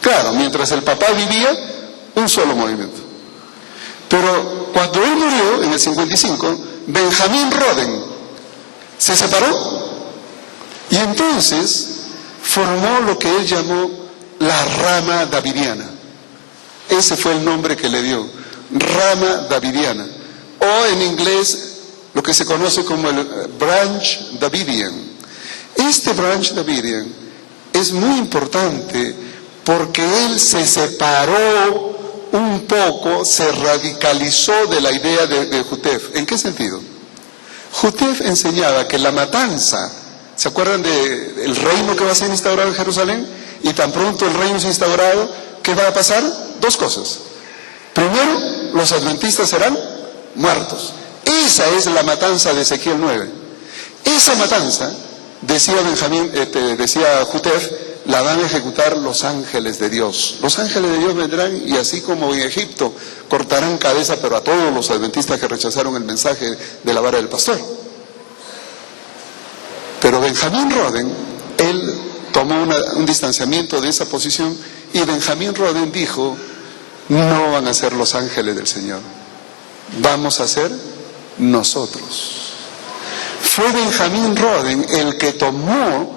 Claro, mientras el papá vivía, un solo movimiento. Pero cuando él murió, en el 55, Benjamín Roden se separó y entonces formó lo que él llamó la rama davidiana. Ese fue el nombre que le dio, rama davidiana, o en inglés lo que se conoce como el branch Davidian. Este branch Davidian es muy importante porque él se separó un poco, se radicalizó de la idea de Jutef. ¿En qué sentido? Jutef enseñaba que la matanza, ¿se acuerdan del reino que va a ser instaurado en Jerusalén? Y tan pronto el reino es instaurado, ¿qué va a pasar? Dos cosas. Primero, los adventistas serán muertos. Esa es la matanza de Ezequiel 9. Esa matanza, decía Jutef, la van a ejecutar los ángeles de Dios. Los ángeles de Dios vendrán y así como en Egipto cortarán cabeza, pero a todos los adventistas que rechazaron el mensaje de la vara del pastor. Pero Benjamín Roden, él tomó un distanciamiento de esa posición y Benjamín Roden dijo, no van a ser los ángeles del Señor, vamos a ser nosotros. Fue Benjamín Roden el que tomó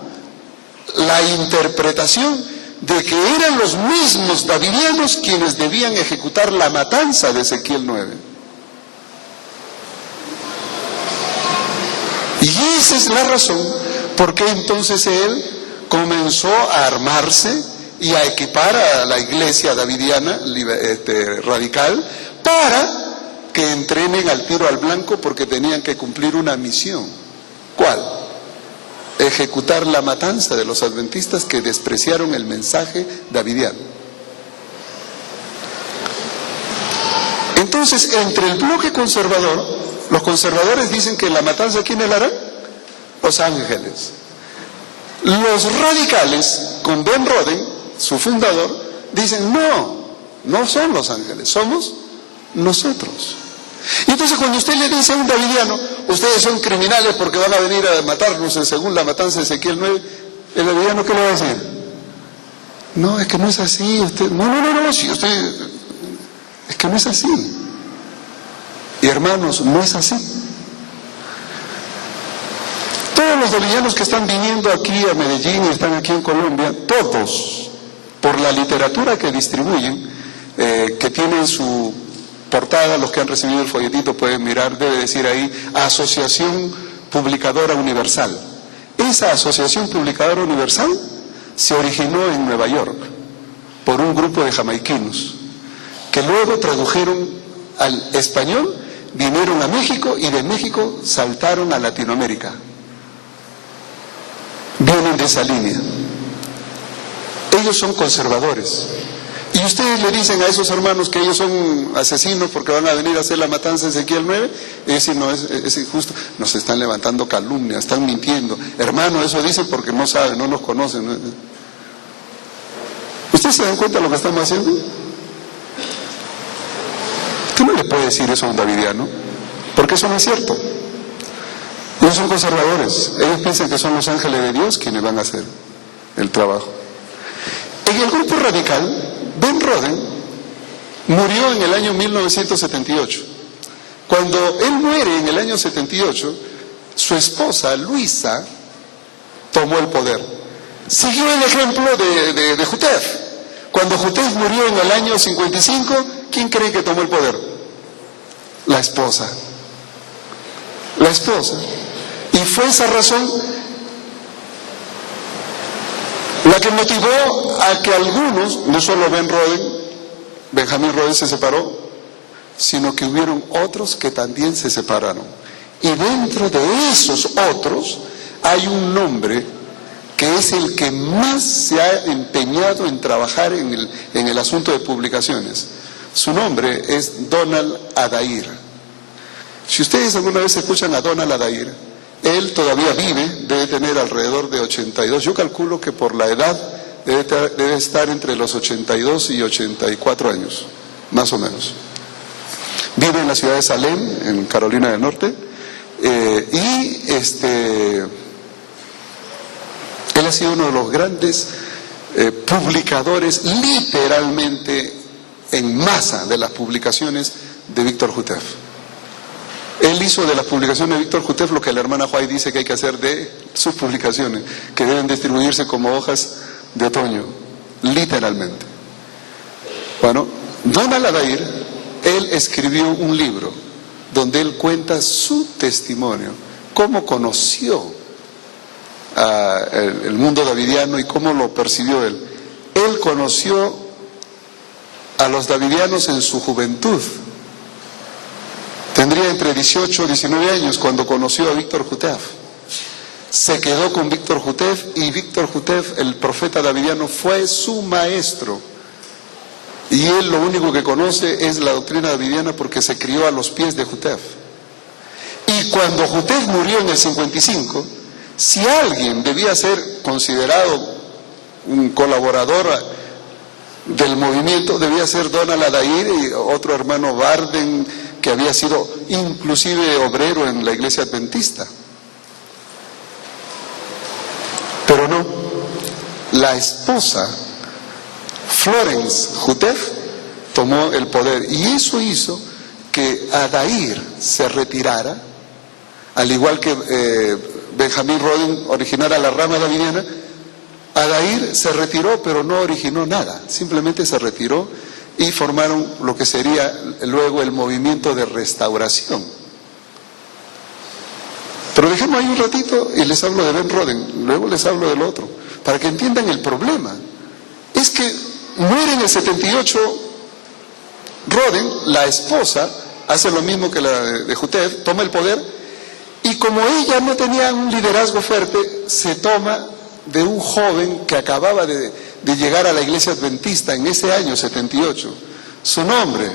la interpretación de que eran los mismos davidianos quienes debían ejecutar la matanza de Ezequiel 9. Y esa es la razón por qué entonces él comenzó a armarse y a equipar a la iglesia davidiana radical para que entrenen al tiro al blanco, porque tenían que cumplir una misión. ¿Cuál? Ejecutar la matanza de los adventistas que despreciaron el mensaje davidiano. Entonces, entre el bloque conservador, los conservadores dicen que la matanza, ¿quiénes la harán? Los ángeles. Los radicales, con Ben Roden, su fundador, dicen, no son los ángeles, somos nosotros. Y entonces cuando usted le dice a un davidiano, ustedes son criminales porque van a venir a matarnos según la matanza de Ezequiel 9, el davidiano, ¿qué le va a decir? No, es que no es así, usted, no, si usted, es que no es así. Y hermanos, no es así. Todos los davidianos que están viniendo aquí a Medellín y están aquí en Colombia, todos, por la literatura que distribuyen, que tienen su portada, los que han recibido el folletito pueden mirar, debe decir ahí, Asociación Publicadora Universal. Esa Asociación Publicadora Universal se originó en Nueva York por un grupo de jamaiquinos que luego tradujeron al español, vinieron a México y de México saltaron a Latinoamérica. Vienen de esa línea. Ellos son conservadores. Y ustedes le dicen a esos hermanos que ellos son asesinos porque van a venir a hacer la matanza de Ezequiel 9, y decir, no, es injusto, nos están levantando calumnias, están mintiendo. Hermano, eso dicen porque no saben, no nos conocen, ¿no? ¿Ustedes se dan cuenta de lo que estamos haciendo? Usted no le puede decir eso a un davidiano, porque eso no es cierto. Ellos son conservadores, ellos piensan que son los ángeles de Dios quienes van a hacer el trabajo. En el grupo radical, Ben Roden murió en el año 1978. Cuando él muere en el año 78, su esposa Luisa tomó el poder. Siguió el ejemplo de Jutef. Cuando Jutef murió en el año 55, ¿quién cree que tomó el poder? La esposa. La esposa. Y fue esa razón la que motivó a que algunos, no solo Benjamín Roden se separó, sino que hubieron otros que también se separaron. Y dentro de esos otros hay un nombre que es el que más se ha empeñado en trabajar en el asunto de publicaciones. Su nombre es Donald Adair. Si ustedes alguna vez escuchan a Donald Adair, él todavía vive, debe tener alrededor de 82, yo calculo que por la edad debe estar entre los 82 y 84 años, más o menos. Vive en la ciudad de Salem, en Carolina del Norte, y él ha sido uno de los grandes publicadores, literalmente en masa, de las publicaciones de Víctor Jutef. Él hizo de las publicaciones de Víctor Jutef lo que la hermana Huay dice que hay que hacer de sus publicaciones, que deben distribuirse como hojas de otoño, literalmente. Bueno, Donald Adair, él escribió un libro donde él cuenta su testimonio, cómo conoció el mundo davidiano y cómo lo percibió él. Él conoció a los davidianos en su juventud. Tendría entre 18 y 19 años cuando conoció a Víctor Jutef. Se quedó con Víctor Jutef y Víctor Jutef, el profeta davidiano, fue su maestro. Y él lo único que conoce es la doctrina davidiana porque se crió a los pies de Jutef. Y cuando Jutef murió en el 55, si alguien debía ser considerado un colaborador del movimiento, debía ser Donald Adair y otro hermano Barden, que había sido inclusive obrero en la iglesia adventista. Pero no, la esposa Florence Jutef tomó el poder y eso hizo que Adair se retirara, al igual que Benjamín Roden originara la rama davidiana. Adair se retiró pero no originó nada, simplemente se retiró y formaron lo que sería luego el movimiento de restauración. Pero dejemos ahí un ratito y les hablo de Ben Roden, luego les hablo del otro, para que entiendan el problema. Es que muere en el 78 Roden, la esposa hace lo mismo que la de Jutef, toma el poder, y como ella no tenía un liderazgo fuerte, se toma de un joven que acababa de llegar a la iglesia adventista en ese año 78. Su nombre,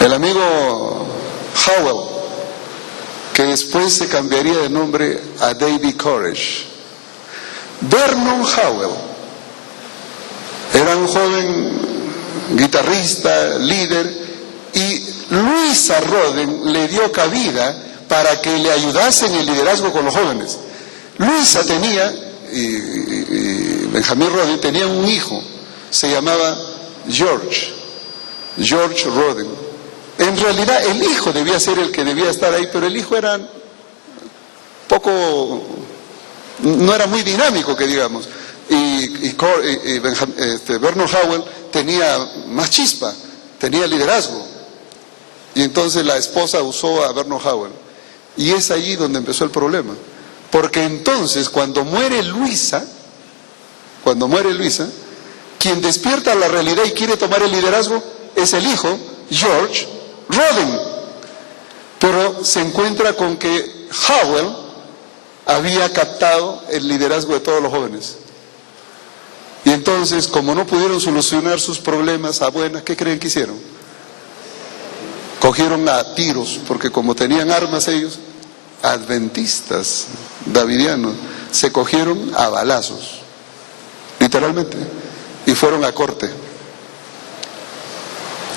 el amigo Howell, que después se cambiaría de nombre a David Koresh. Vernon Howell era un joven guitarrista, líder, y Luisa Roden le dio cabida para que le ayudase en el liderazgo con los jóvenes. Luisa tenía, y Benjamín Roden tenía un hijo, se llamaba George Roden. En realidad el hijo debía ser el que debía estar ahí, pero el hijo era no era muy dinámico, que digamos. Vernon Howell tenía más chispa, tenía liderazgo. Y entonces la esposa usó a Vernon Howell. Y es allí donde empezó el problema. Porque entonces cuando muere Luisa, quien despierta la realidad y quiere tomar el liderazgo es el hijo, George Roden. Pero se encuentra con que Howell había captado el liderazgo de todos los jóvenes. Y entonces, como no pudieron solucionar sus problemas a buenas, ¿qué creen que hicieron? Cogieron a tiros, porque como tenían armas ellos, adventistas, davidianos, se cogieron a balazos, literalmente, y fueron a corte.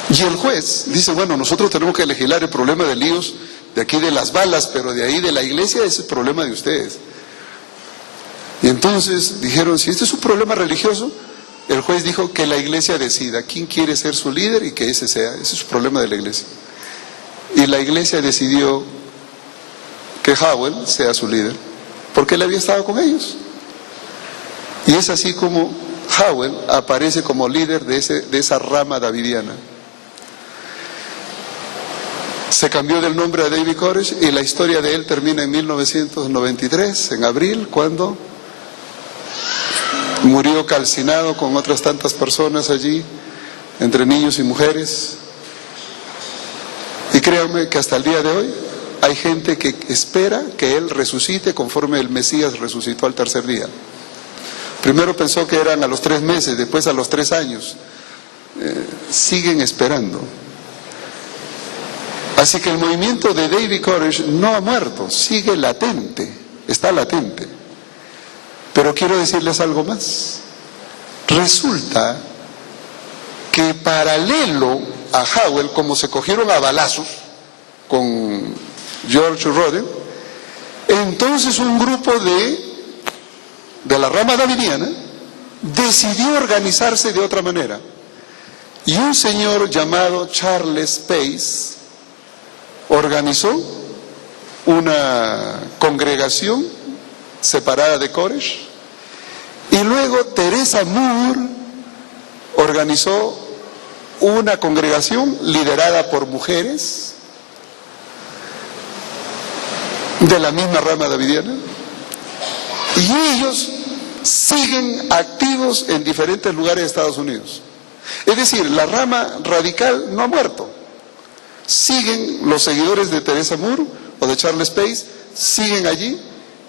Y el juez dice, bueno, nosotros tenemos que legislar el problema de líos de aquí de las balas, pero de ahí de la iglesia ese es el problema de ustedes. Y entonces dijeron, si este es un problema religioso, el juez dijo que la iglesia decida quién quiere ser su líder y que ese es su problema de la iglesia. Y la iglesia decidió que Howell sea su líder, porque él había estado con ellos. Y es así como Howell aparece como líder de esa rama davidiana. Se cambió del nombre a David Koresh y la historia de él termina en 1993, en abril, cuando murió calcinado con otras tantas personas allí, entre niños y mujeres. Y créanme que hasta el día de hoy hay gente que espera que él resucite conforme el Mesías resucitó al tercer día. Primero pensó que eran a los 3 meses, después a los 3 años. Siguen esperando. Así que el movimiento de David Koresh no ha muerto, sigue latente, está latente. Pero quiero decirles algo más. Resulta que paralelo a Howell, como se cogieron a balazos con George Roden, entonces un grupo de la rama davidiana decidió organizarse de otra manera. Y un señor llamado Charles Pace organizó una congregación separada de Koresh, y luego Teresa Moore organizó una congregación liderada por mujeres de la misma rama davidiana, y ellos siguen activos en diferentes lugares de Estados Unidos. Es decir, la rama radical no ha muerto. Siguen los seguidores de Teresa Moore o de Charles Pace, siguen allí,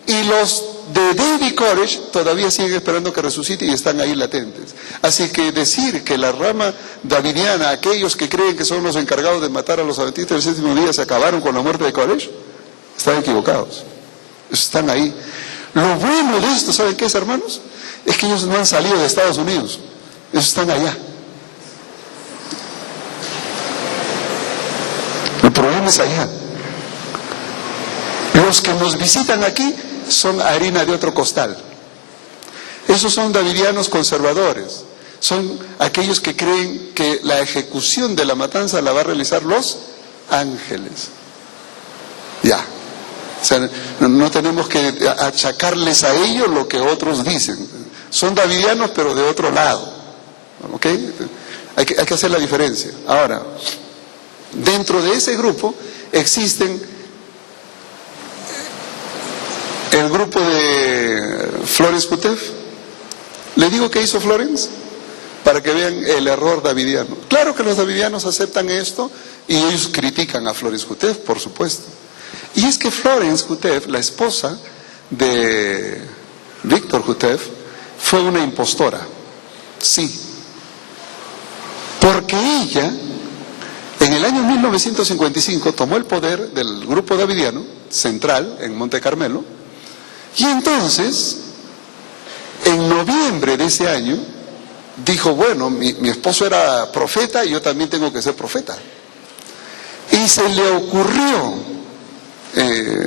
y los de David Koresh todavía siguen esperando que resucite y están ahí latentes. Así que decir que la rama davidiana, aquellos que creen que son los encargados de matar a los adventistas del séptimo día, se acabaron con la muerte de Koresh, están equivocados. Están ahí. Lo bueno de esto, ¿saben qué es, hermanos? Es que ellos no han salido de Estados Unidos, ellos están allá. El problema es allá. Los que nos visitan aquí son harina de otro costal. Esos son davidianos conservadores. Son aquellos que creen que la ejecución de la matanza la va a realizar los ángeles. Ya. O sea, no tenemos que achacarles a ellos lo que otros dicen. Son davidianos, pero de otro lado. ¿Ok? Hay que hacer la diferencia. Ahora, dentro de ese grupo existen el grupo de Florence Kutef. ¿Le digo qué hizo Florence? Para que vean el error davidiano. Claro que los davidianos aceptan esto y ellos critican a Florence Kutef, por supuesto. Y es que Florence Kutef, la esposa de Víctor Kutef, fue una impostora. Sí. Porque ella, en el año 1955, tomó el poder del grupo davidiano central en Monte Carmelo, y entonces, en noviembre de ese año, dijo, bueno, mi esposo era profeta y yo también tengo que ser profeta. Y se le ocurrió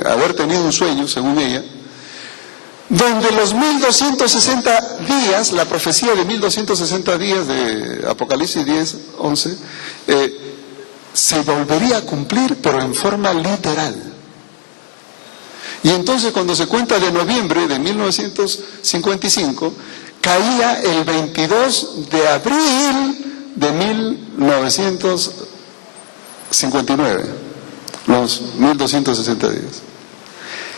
haber tenido un sueño, según ella, donde los 1260 días, la profecía de 1260 días de Apocalipsis 10, 11, se volvería a cumplir, pero en forma literal. Y entonces cuando se cuenta de noviembre de 1955, caía el 22 de abril de 1959, los 1260 días.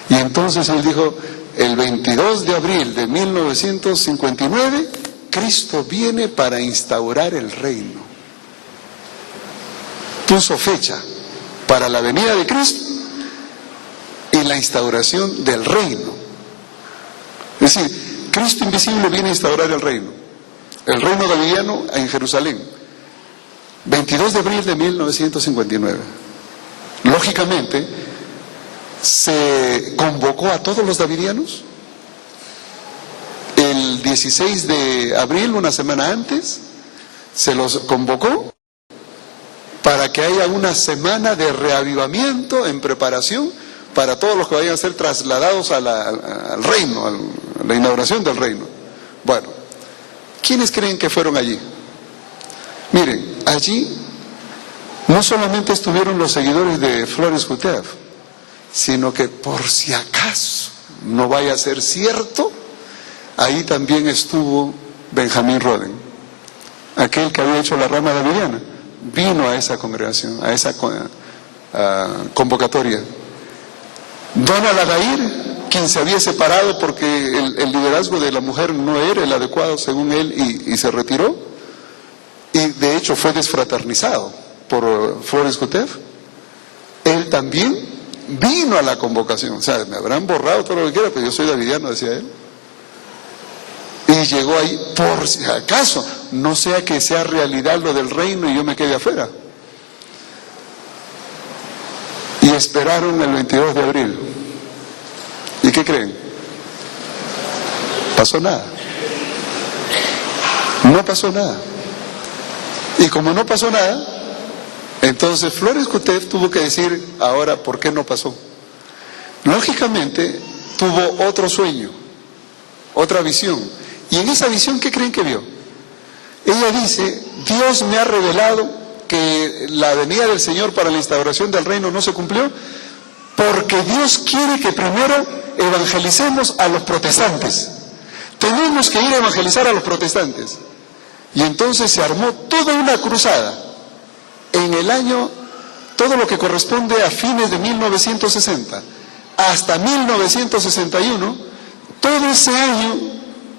Y entonces él dijo, el 22 de abril de 1959, Cristo viene para instaurar el reino. Puso fecha para la venida de Cristo y la instauración del reino. Es decir, Cristo invisible viene a instaurar el reino davidiano en Jerusalén, 22 de abril de 1959. Lógicamente, se convocó a todos los davidianos el 16 de abril, una semana antes, se los convocó para que haya una semana de reavivamiento en preparación para todos los que vayan a ser trasladados al reino, a la inauguración del reino. Bueno, ¿quiénes creen que fueron allí? Miren, allí no solamente estuvieron los seguidores de Flores Kutev, sino que por si acaso no vaya a ser cierto, ahí también estuvo Benjamín Roden, aquel que había hecho la rama davidiana, vino a esa congregación, a esa convocatoria. Donald Adair, quien se había separado porque el liderazgo de la mujer no era el adecuado según él y se retiró, y de hecho fue desfraternizado por Flores Kutev, él también vino a la convocación. O sea, me habrán borrado todo lo que quiera, pero yo soy davidiano, decía él. Y llegó ahí, por si acaso, no sea que sea realidad lo del reino y yo me quede afuera. Y esperaron el 22 de abril. ¿Y qué creen? Pasó nada. No pasó nada. Y como no pasó nada, entonces Flores Kutev tuvo que decir, ahora, ¿por qué no pasó? Lógicamente, tuvo otro sueño, otra visión. Y en esa visión, ¿qué creen que vio? Ella dice, Dios me ha revelado que la venida del Señor para la instauración del reino no se cumplió, porque Dios quiere que primero evangelicemos a los protestantes. Tenemos que ir a evangelizar a los protestantes. Y entonces se armó toda una cruzada. En el año, todo lo que corresponde a fines de 1960 hasta 1961, todo ese año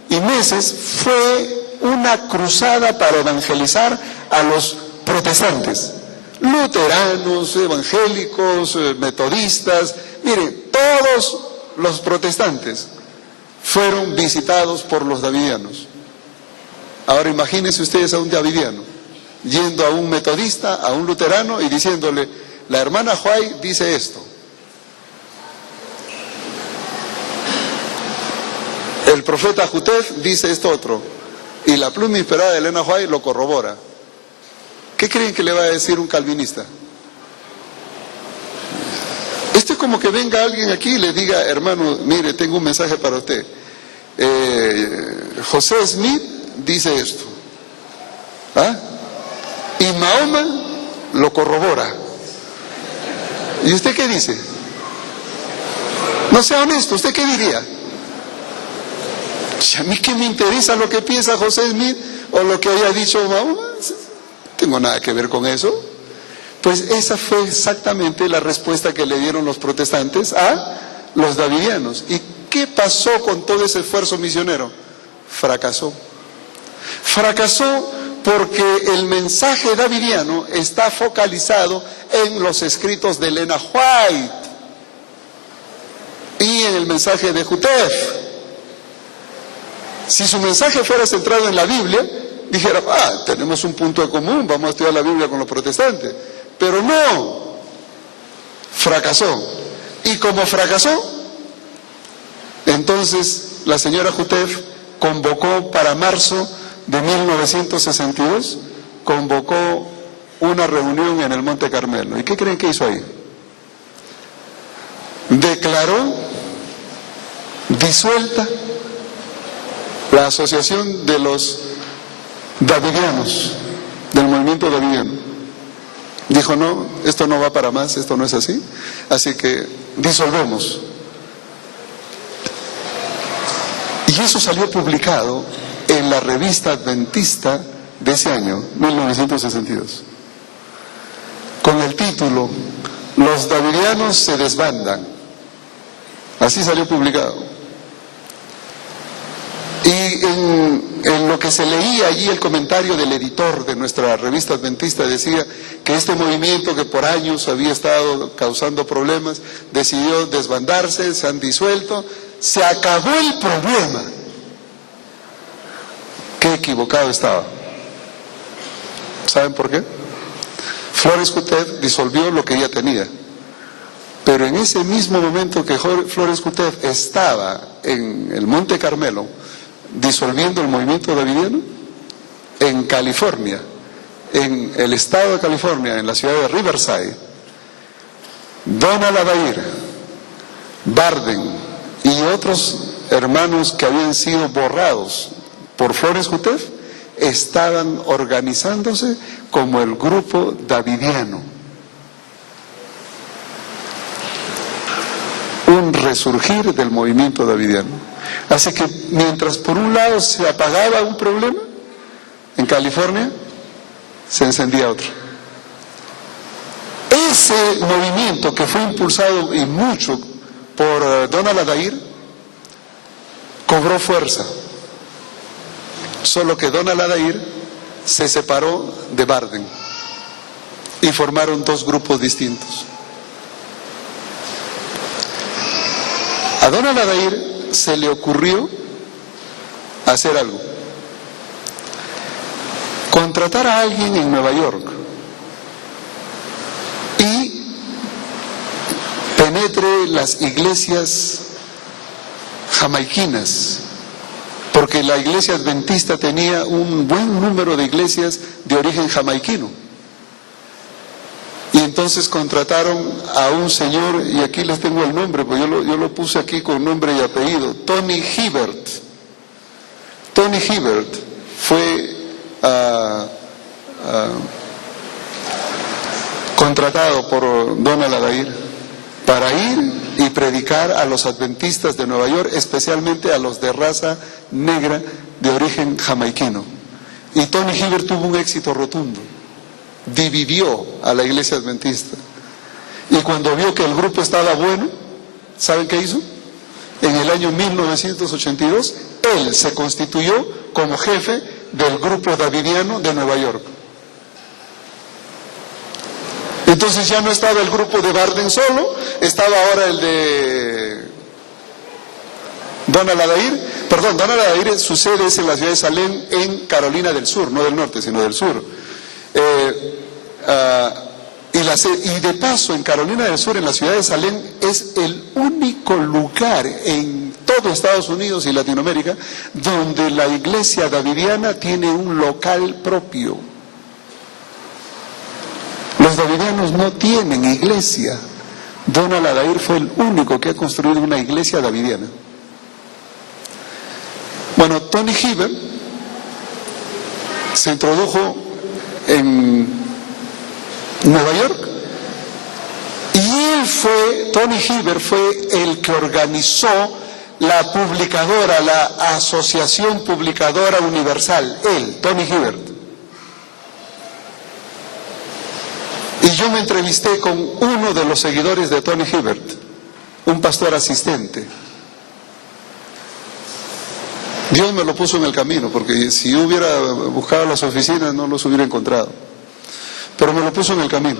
y meses fue una cruzada para evangelizar a los protestantes, luteranos, evangélicos, metodistas. Miren, todos los protestantes fueron visitados por los davidianos. Ahora imagínense ustedes a un davidiano yendo a un metodista, a un luterano y diciéndole, la hermana Huay dice esto. El profeta Kutev dice esto otro. Y la pluma inspirada de Elena White lo corrobora. ¿Qué creen que le va a decir un calvinista? Esto es como que venga alguien aquí y le diga, hermano, mire, tengo un mensaje para usted. José Smith dice esto. ¿Ah? Y Mahoma lo corrobora. ¿Y usted qué dice? No sea honesto, ¿usted qué diría? ¿A mí qué me interesa lo que piensa José Smith o lo que haya dicho Mahoma? No tengo nada que ver con eso. Pues esa fue exactamente la respuesta que le dieron los protestantes a los davidianos. ¿Y qué pasó con todo ese esfuerzo misionero? Fracasó. Fracasó porque el mensaje davidiano está focalizado en los escritos de Elena White y en el mensaje de Kutev. Si su mensaje fuera centrado en la Biblia, dijera, tenemos un punto de común, vamos a estudiar la Biblia con los protestantes. Pero no, fracasó. Y como fracasó, entonces la señora Kutev convocó para marzo de 1962, convocó una reunión en el Monte Carmelo. ¿Y qué creen que hizo ahí? Declaró disuelta la asociación de los davidianos, del movimiento davidiano. Dijo, no, esto no va para más, esto no es así, así que disolvemos. Y eso salió publicado en la revista adventista de ese año, 1962, con el título, Los davidianos se desbandan. Así salió publicado. Y en lo que se leía allí, el comentario del editor de nuestra revista adventista decía que este movimiento que por años había estado causando problemas, decidió desbandarse, se han disuelto, se acabó el problema. Qué equivocado estaba. ¿Saben por qué? Flores Coutet disolvió lo que ella tenía. Pero en ese mismo momento que Flores Coutet estaba en el Monte Carmelo disolviendo el movimiento davidiano, en California, en el estado de California, en la ciudad de Riverside, Donald Adair, Barden y otros hermanos que habían sido borrados por Flores Coutet estaban organizándose como el grupo davidiano. Un resurgir del movimiento davidiano. Así que mientras por un lado se apagaba un problema, en California se encendía otro. Ese movimiento que fue impulsado y mucho por Donald Adair cobró fuerza. Solo que Donald Adair se separó de Barden y formaron dos grupos distintos. A Donald Adair se le ocurrió hacer algo. Contratar a alguien en Nueva York y penetre las iglesias jamaiquinas, porque la iglesia adventista tenía un buen número de iglesias de origen jamaiquino. Y entonces contrataron a un señor, y aquí les tengo el nombre, pues yo lo puse aquí con nombre y apellido, Tony Hibbert. Tony Hibbert fue contratado por Donald Adair para ir y predicar a los adventistas de Nueva York, especialmente a los de raza negra de origen jamaiquino. Y Tony Hibbert tuvo un éxito rotundo. Dividió a la iglesia adventista. Y cuando vio que el grupo estaba bueno, ¿saben qué hizo? En el año 1982, él se constituyó como jefe del grupo davidiano de Nueva York. Entonces ya no estaba el grupo de Barden solo, estaba ahora el de Donald Adair. Perdón, Donald Adair, su sede es en la ciudad de Salem, en Carolina del Sur, no del norte, sino del sur. Y de paso, en Carolina del Sur, en la ciudad de Salem, es el único lugar en todo Estados Unidos y Latinoamérica donde la iglesia davidiana tiene un local propio. Los davidianos no tienen iglesia. Donald Adair fue el único que ha construido una iglesia davidiana. Bueno, Tony Hibbert se introdujo en Nueva York y Tony Hibbert fue el que organizó la publicadora, la Asociación Publicadora Universal, Tony Hibbert. Y yo me entrevisté con uno de los seguidores de Tony Hibbert, un pastor asistente. Dios me lo puso en el camino, porque si yo hubiera buscado las oficinas no los hubiera encontrado. Pero me lo puso en el camino.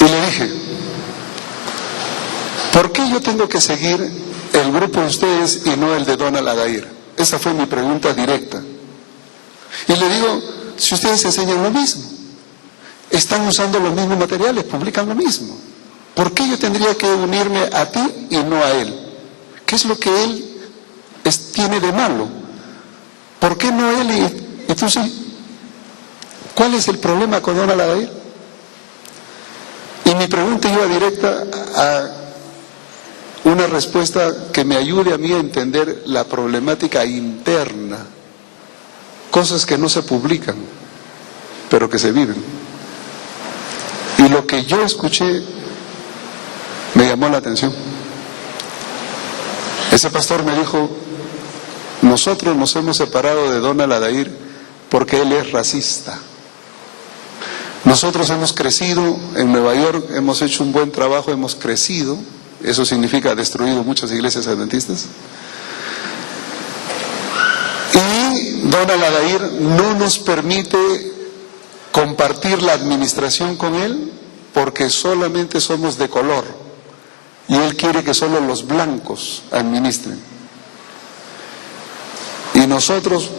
Y le dije, ¿por qué yo tengo que seguir el grupo de ustedes y no el de Donald Adair? Esa fue mi pregunta directa. Y le digo, si ustedes enseñan lo mismo, están usando los mismos materiales, publican lo mismo, ¿por qué yo tendría que unirme a ti y no a él? ¿Qué es lo que él tiene de malo? ¿Por qué no él y tú sí? ¿Cuál es el problema con Donald Adair? Y mi pregunta iba directa a una respuesta que me ayude a mí a entender la problemática interna. Cosas que no se publican, pero que se viven. Y lo que yo escuché me llamó la atención. Ese pastor me dijo, nosotros nos hemos separado de Donald Adair porque él es racista. Nosotros hemos crecido en Nueva York, hemos hecho un buen trabajo, hemos crecido, eso significa destruido muchas iglesias adventistas. Y Donald Adair no nos permite compartir la administración con él porque solamente somos de color. y él quiere que solo los blancos administren. Y nosotros,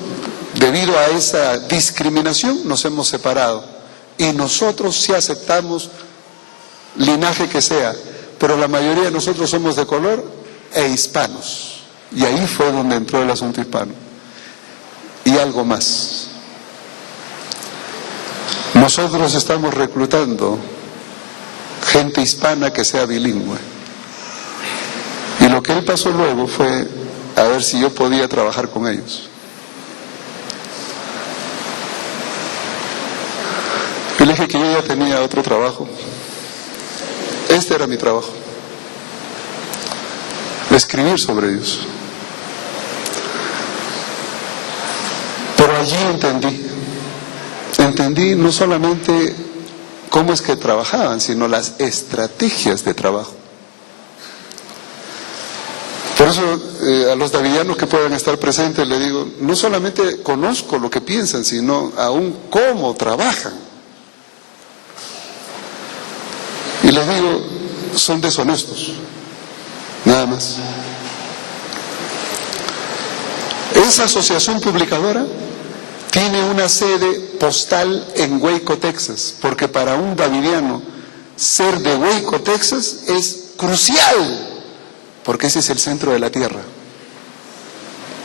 debido a esa discriminación, nos hemos separado. Y nosotros sí aceptamos linaje que sea, pero la mayoría de nosotros somos de color e hispanos. Y ahí fue donde entró el asunto hispano. Y algo más. Nosotros estamos reclutando gente hispana que sea bilingüe. Y lo que él pasó luego fue a ver si yo podía trabajar con ellos. Yo le dije que yo ya tenía otro trabajo. Este era mi trabajo. Escribir sobre ellos. Pero allí entendí no solamente cómo es que trabajaban, sino las estrategias de trabajo. Por eso a los davidianos que puedan estar presentes les digo, no solamente conozco lo que piensan, sino aún cómo trabajan. Y les digo, son deshonestos, nada más. Esa asociación publicadora tiene una sede postal en Waco, Texas, porque para un davidiano ser de Waco, Texas es crucial, porque ese es el centro de la tierra.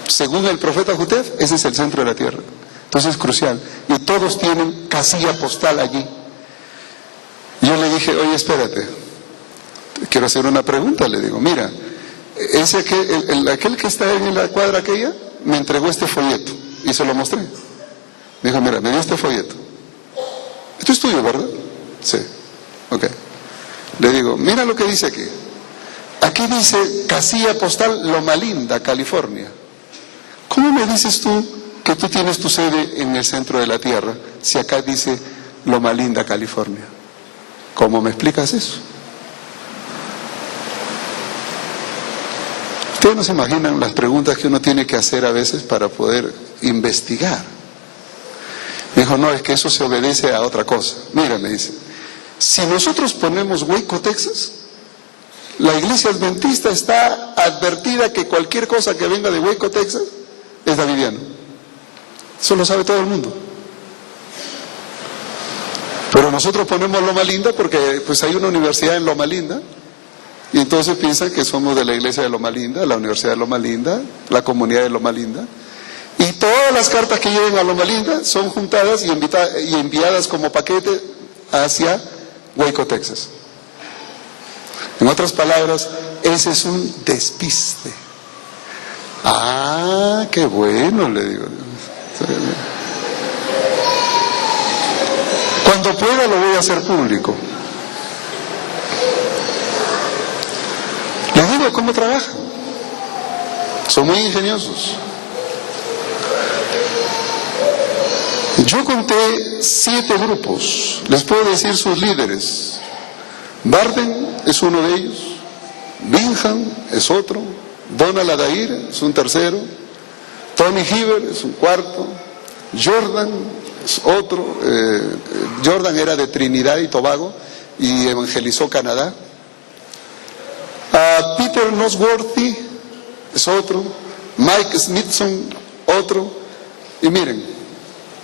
Según el profeta Jutef, ese es el centro de la tierra. Entonces es crucial. Y todos tienen casilla postal allí. Yo le dije, oye, espérate, quiero hacer una pregunta. Le digo, mira, aquel que está en la cuadra aquella, me entregó este folleto y se lo mostré. Me dijo, mira, me dio este folleto. Esto es tuyo, ¿verdad? Sí. Ok. Le digo, mira lo que dice aquí. Aquí dice casilla postal Loma Linda, California. ¿Cómo me dices tú que tú tienes tu sede en el centro de la tierra si acá dice Loma Linda, California? ¿Cómo me explicas eso? Ustedes no se imaginan las preguntas que uno tiene que hacer a veces para poder investigar. Me dijo, no, es que eso se obedece a otra cosa. Mira, me dice, si nosotros ponemos Waco, Texas, la iglesia adventista está advertida que cualquier cosa que venga de Waco, Texas, es davidiano. Eso lo sabe todo el mundo. Pero nosotros ponemos Loma Linda porque pues hay una universidad en Loma Linda y entonces piensan que somos de la iglesia de Loma Linda, la universidad de Loma Linda, la comunidad de Loma Linda. Y todas las cartas que lleguen a Loma Linda son juntadas y enviadas como paquete hacia Waco, Texas. En otras palabras, ese es un despiste. Ah, qué bueno, le digo. Cuando pueda lo voy a hacer público. Les digo cómo trabajan. Son muy ingeniosos. Yo conté 7 grupos. Les puedo decir sus líderes. Barden es uno de ellos. Bingham es otro. Donald Adair es un tercero. Tony Hiver es un cuarto. Jordan es otro. Jordan era de Trinidad y Tobago y evangelizó Canadá. Peter Nosworthy es otro. Mike Smithson otro. Y miren,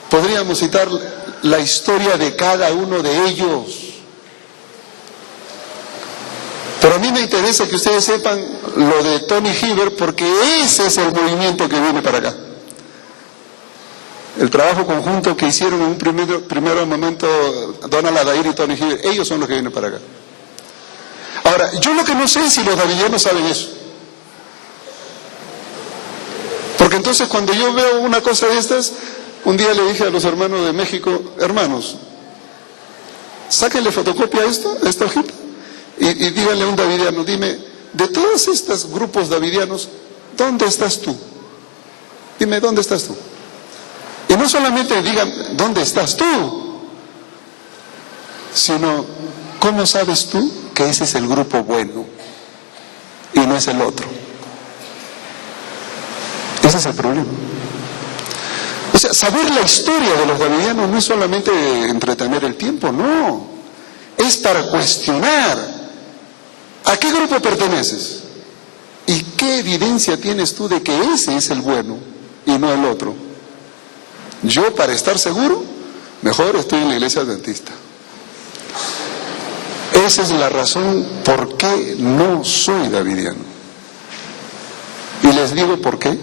podríamos citar la historia de cada uno de ellos. Pero a mí me interesa que ustedes sepan lo de Tony Hiver porque ese es el movimiento que viene para acá. El trabajo conjunto que hicieron en un primer momento Donald Adair y Tony Hiver, ellos son los que vienen para acá. Ahora, yo lo que no sé es si los davidianos saben eso. Porque entonces cuando yo veo una cosa de estas, un día le dije a los hermanos de México, hermanos, sáquenle fotocopia a esta hojita y díganle a un davidiano, dime, de todos estos grupos davidianos, ¿dónde estás tú? Dime, ¿dónde estás tú? Y no solamente digan, ¿dónde estás tú? Sino, ¿cómo sabes tú que ese es el grupo bueno y no es el otro? Ese es el problema. O sea, saber la historia de los davidianos no es solamente entretener el tiempo, no. Es para cuestionar ¿A qué grupo perteneces? ¿Y qué evidencia tienes tú de que ese es el bueno y no el otro? Yo, para estar seguro, mejor estoy en la iglesia adventista. Esa es la razón por qué no soy davidiano. Y les digo por qué.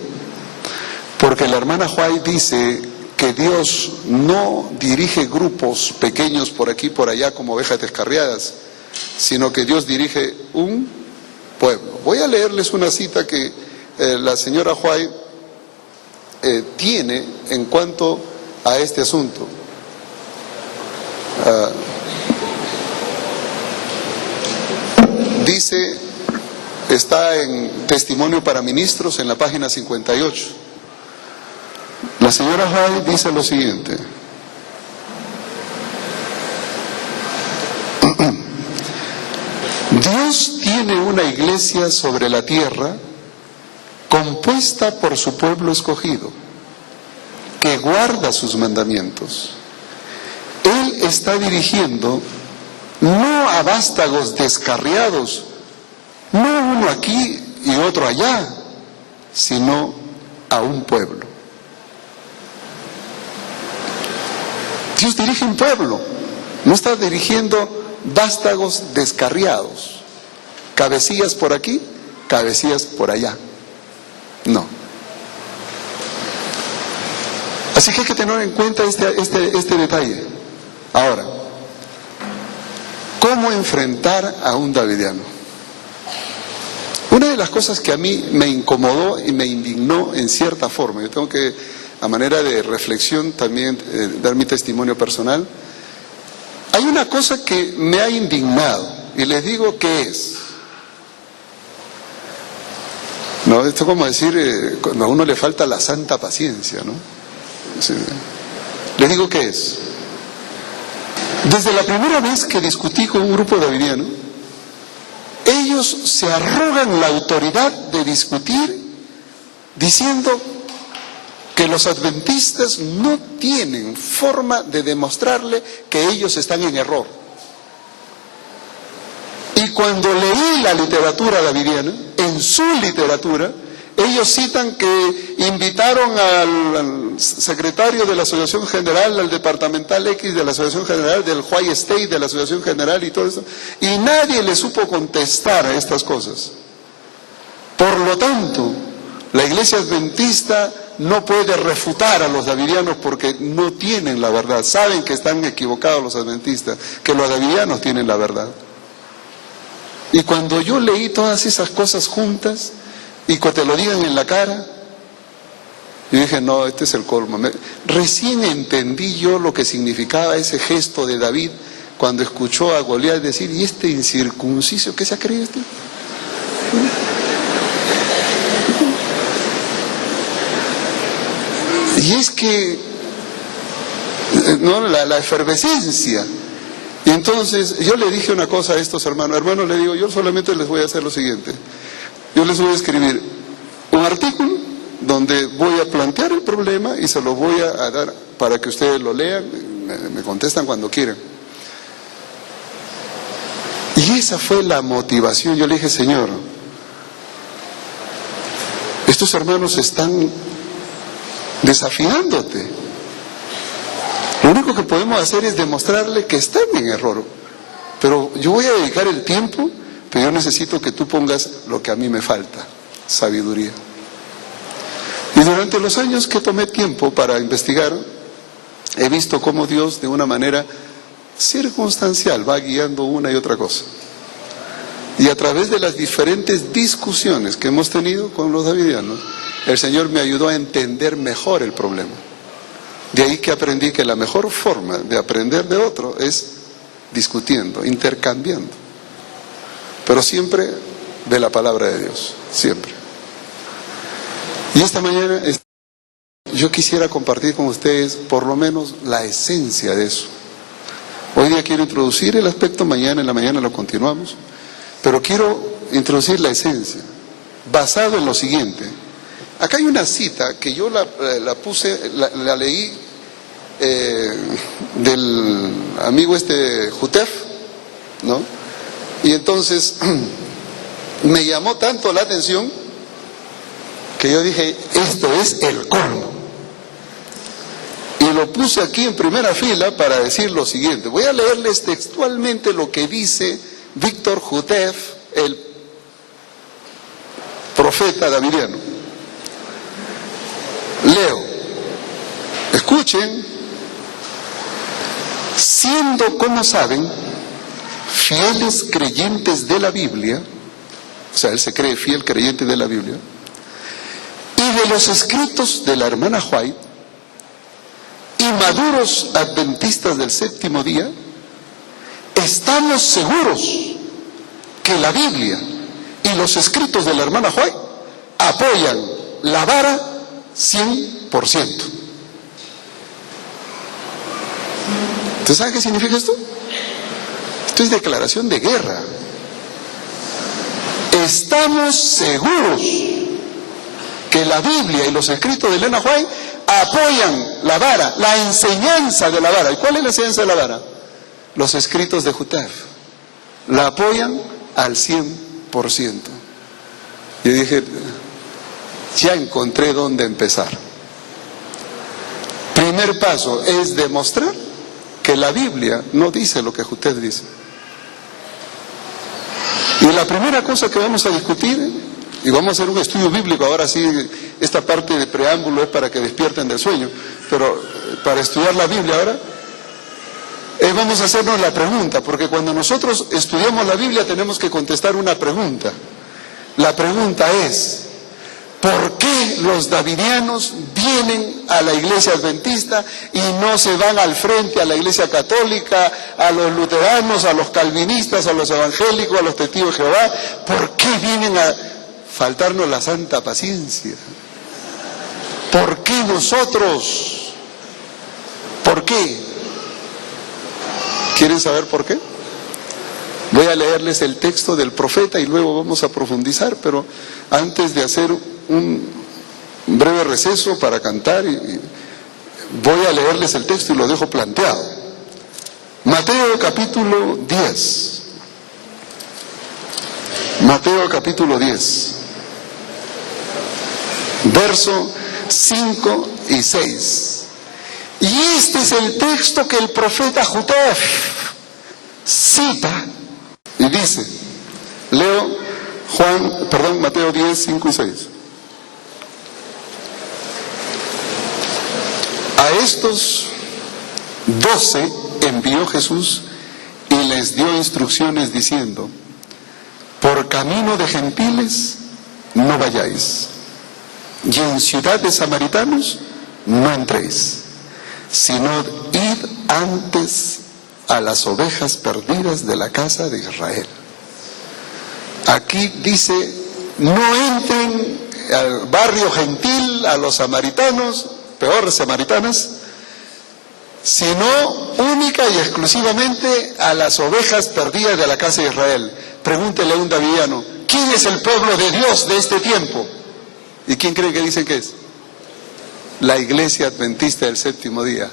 Porque la hermana White dice que Dios no dirige grupos pequeños por aquí y por allá como ovejas descarriadas, sino que Dios dirige un pueblo. Voy a leerles una cita que la señora White tiene en cuanto a este asunto. Dice, está en Testimonio para Ministros en la página 58. La señora White dice lo siguiente: Dios tiene una iglesia sobre la tierra compuesta por su pueblo escogido, que guarda sus mandamientos. Él está dirigiendo no a vástagos descarriados, no uno aquí y otro allá, sino a un pueblo. Dios dirige un pueblo, no está dirigiendo vástagos descarriados, cabecillas por aquí, cabecillas por allá. No. Así que hay que tener en cuenta este detalle. Ahora, ¿cómo enfrentar a un davidiano? Una de las cosas que a mí me incomodó y me indignó en cierta forma, yo tengo que, a manera de reflexión, también dar mi testimonio personal. Hay una cosa que me ha indignado y les digo qué es. No, esto es como decir, cuando a uno le falta la santa paciencia, ¿no? Sí. Les digo qué es. Desde la primera vez que discutí con un grupo davidiano, ellos se arrogan la autoridad de discutir diciendo que los adventistas no tienen forma de demostrarle que ellos están en error. Y cuando leí la literatura davidiana, en su literatura, ellos citan que invitaron al secretario de la Asociación General, al departamental X de la Asociación General, del White State de la Asociación General y todo eso, y nadie le supo contestar a estas cosas. Por lo tanto, la iglesia adventista no puede refutar a los davidianos porque no tienen la verdad. Saben que están equivocados los adventistas, que los davidianos tienen la verdad. Y cuando yo leí todas esas cosas juntas, y cuando te lo digan en la cara, yo dije, no, este es el colmo. Recién entendí yo lo que significaba ese gesto de David cuando escuchó a Goliat decir, ¿y este incircunciso qué se ha creído este? Y es que, no, la efervescencia. Y entonces yo le dije una cosa a estos hermanos, le digo, yo solamente les voy a hacer lo siguiente. Yo les voy a escribir un artículo donde voy a plantear el problema y se lo voy a dar para que ustedes lo lean, me contestan cuando quieran. Y esa fue la motivación. Yo le dije, Señor, estos hermanos están desafiándote. Lo único que podemos hacer es demostrarle que están en error. Pero yo voy a dedicar el tiempo, pero yo necesito que tú pongas lo que a mí me falta, sabiduría. Y durante los años que tomé tiempo para investigar, he visto cómo Dios de una manera circunstancial va guiando una y otra cosa. Y a través de las diferentes discusiones que hemos tenido con los davidianos, el Señor me ayudó a entender mejor el problema. De ahí que aprendí que la mejor forma de aprender de otro es discutiendo, intercambiando. Pero siempre de la palabra de Dios, siempre. Y esta mañana yo quisiera compartir con ustedes por lo menos la esencia de eso. Hoy día quiero introducir el aspecto, mañana en la mañana lo continuamos, pero quiero introducir la esencia, basado en lo siguiente. Acá hay una cita que yo la puse, la leí del amigo Jutef, ¿no? Y entonces me llamó tanto la atención que yo dije, esto es el colmo. Y lo puse aquí en primera fila para decir lo siguiente. Voy a leerles textualmente lo que dice Víctor Jutef, el profeta davidiano. Leo, escuchen, siendo, como saben, fieles creyentes de la Biblia, o sea, él se cree fiel creyente de la Biblia, y de los escritos de la hermana White, y maduros adventistas del séptimo día, estamos seguros que la Biblia y los escritos de la hermana White apoyan la vara 100%. ¿Ustedes saben qué significa esto? Esto es declaración de guerra. Estamos seguros que la Biblia y los escritos de Elena White apoyan la vara, la enseñanza de la vara. ¿Y cuál es la enseñanza de la vara? Los escritos de Jutef. La apoyan al 100%. Yo dije, ya encontré dónde empezar. Primer paso es demostrar que la Biblia no dice lo que Jutef dice. Y la primera cosa que vamos a discutir, y vamos a hacer un estudio bíblico, ahora sí, esta parte de preámbulo es para que despierten del sueño, pero para estudiar la Biblia ahora, vamos a hacernos la pregunta, porque cuando nosotros estudiamos la Biblia tenemos que contestar una pregunta. La pregunta es, ¿por qué los davidianos vienen a la iglesia adventista y no se van al frente a la iglesia católica, a los luteranos, a los calvinistas, a los evangélicos, a los testigos de Jehová? ¿Por qué vienen a faltarnos la santa paciencia? ¿Por qué nosotros? ¿Por qué? ¿Quieren saber por qué? Voy a leerles el texto del profeta y luego vamos a profundizar, pero antes de hacer un breve receso para cantar, voy a leerles el texto y lo dejo planteado. Mateo capítulo 10. Mateo capítulo 10. Verso 5 y 6. Y este es el texto que el profeta Jutef cita y dice, leo Mateo 10, 5 y 6. A estos 12 envió Jesús y les dio instrucciones diciendo, por camino de gentiles no vayáis, y en ciudad de samaritanos no entréis, sino id antes a las ovejas perdidas de la casa de Israel. Aquí dice, no entren al barrio gentil, a los samaritanos, peor samaritanas, sino única y exclusivamente a las ovejas perdidas de la casa de Israel. Pregúntele a un davidiano, ¿quién es el pueblo de Dios de este tiempo? ¿Y quién cree que dicen que es? La iglesia adventista del séptimo día.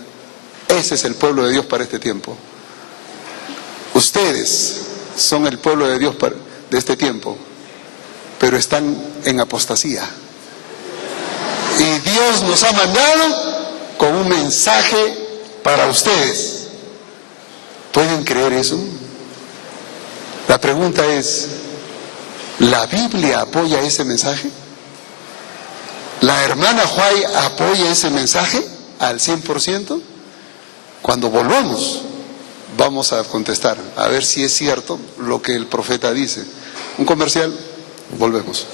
Ese es el pueblo de Dios para este tiempo. Ustedes son el pueblo de Dios de este tiempo, pero están en apostasía. Y Dios nos ha mandado con un mensaje para ustedes. ¿Pueden creer eso? La pregunta es, ¿la Biblia apoya ese mensaje? ¿La hermana White apoya ese mensaje al 100%? Cuando volvamos, vamos a contestar, a ver si es cierto lo que el profeta dice. Un comercial, volvemos.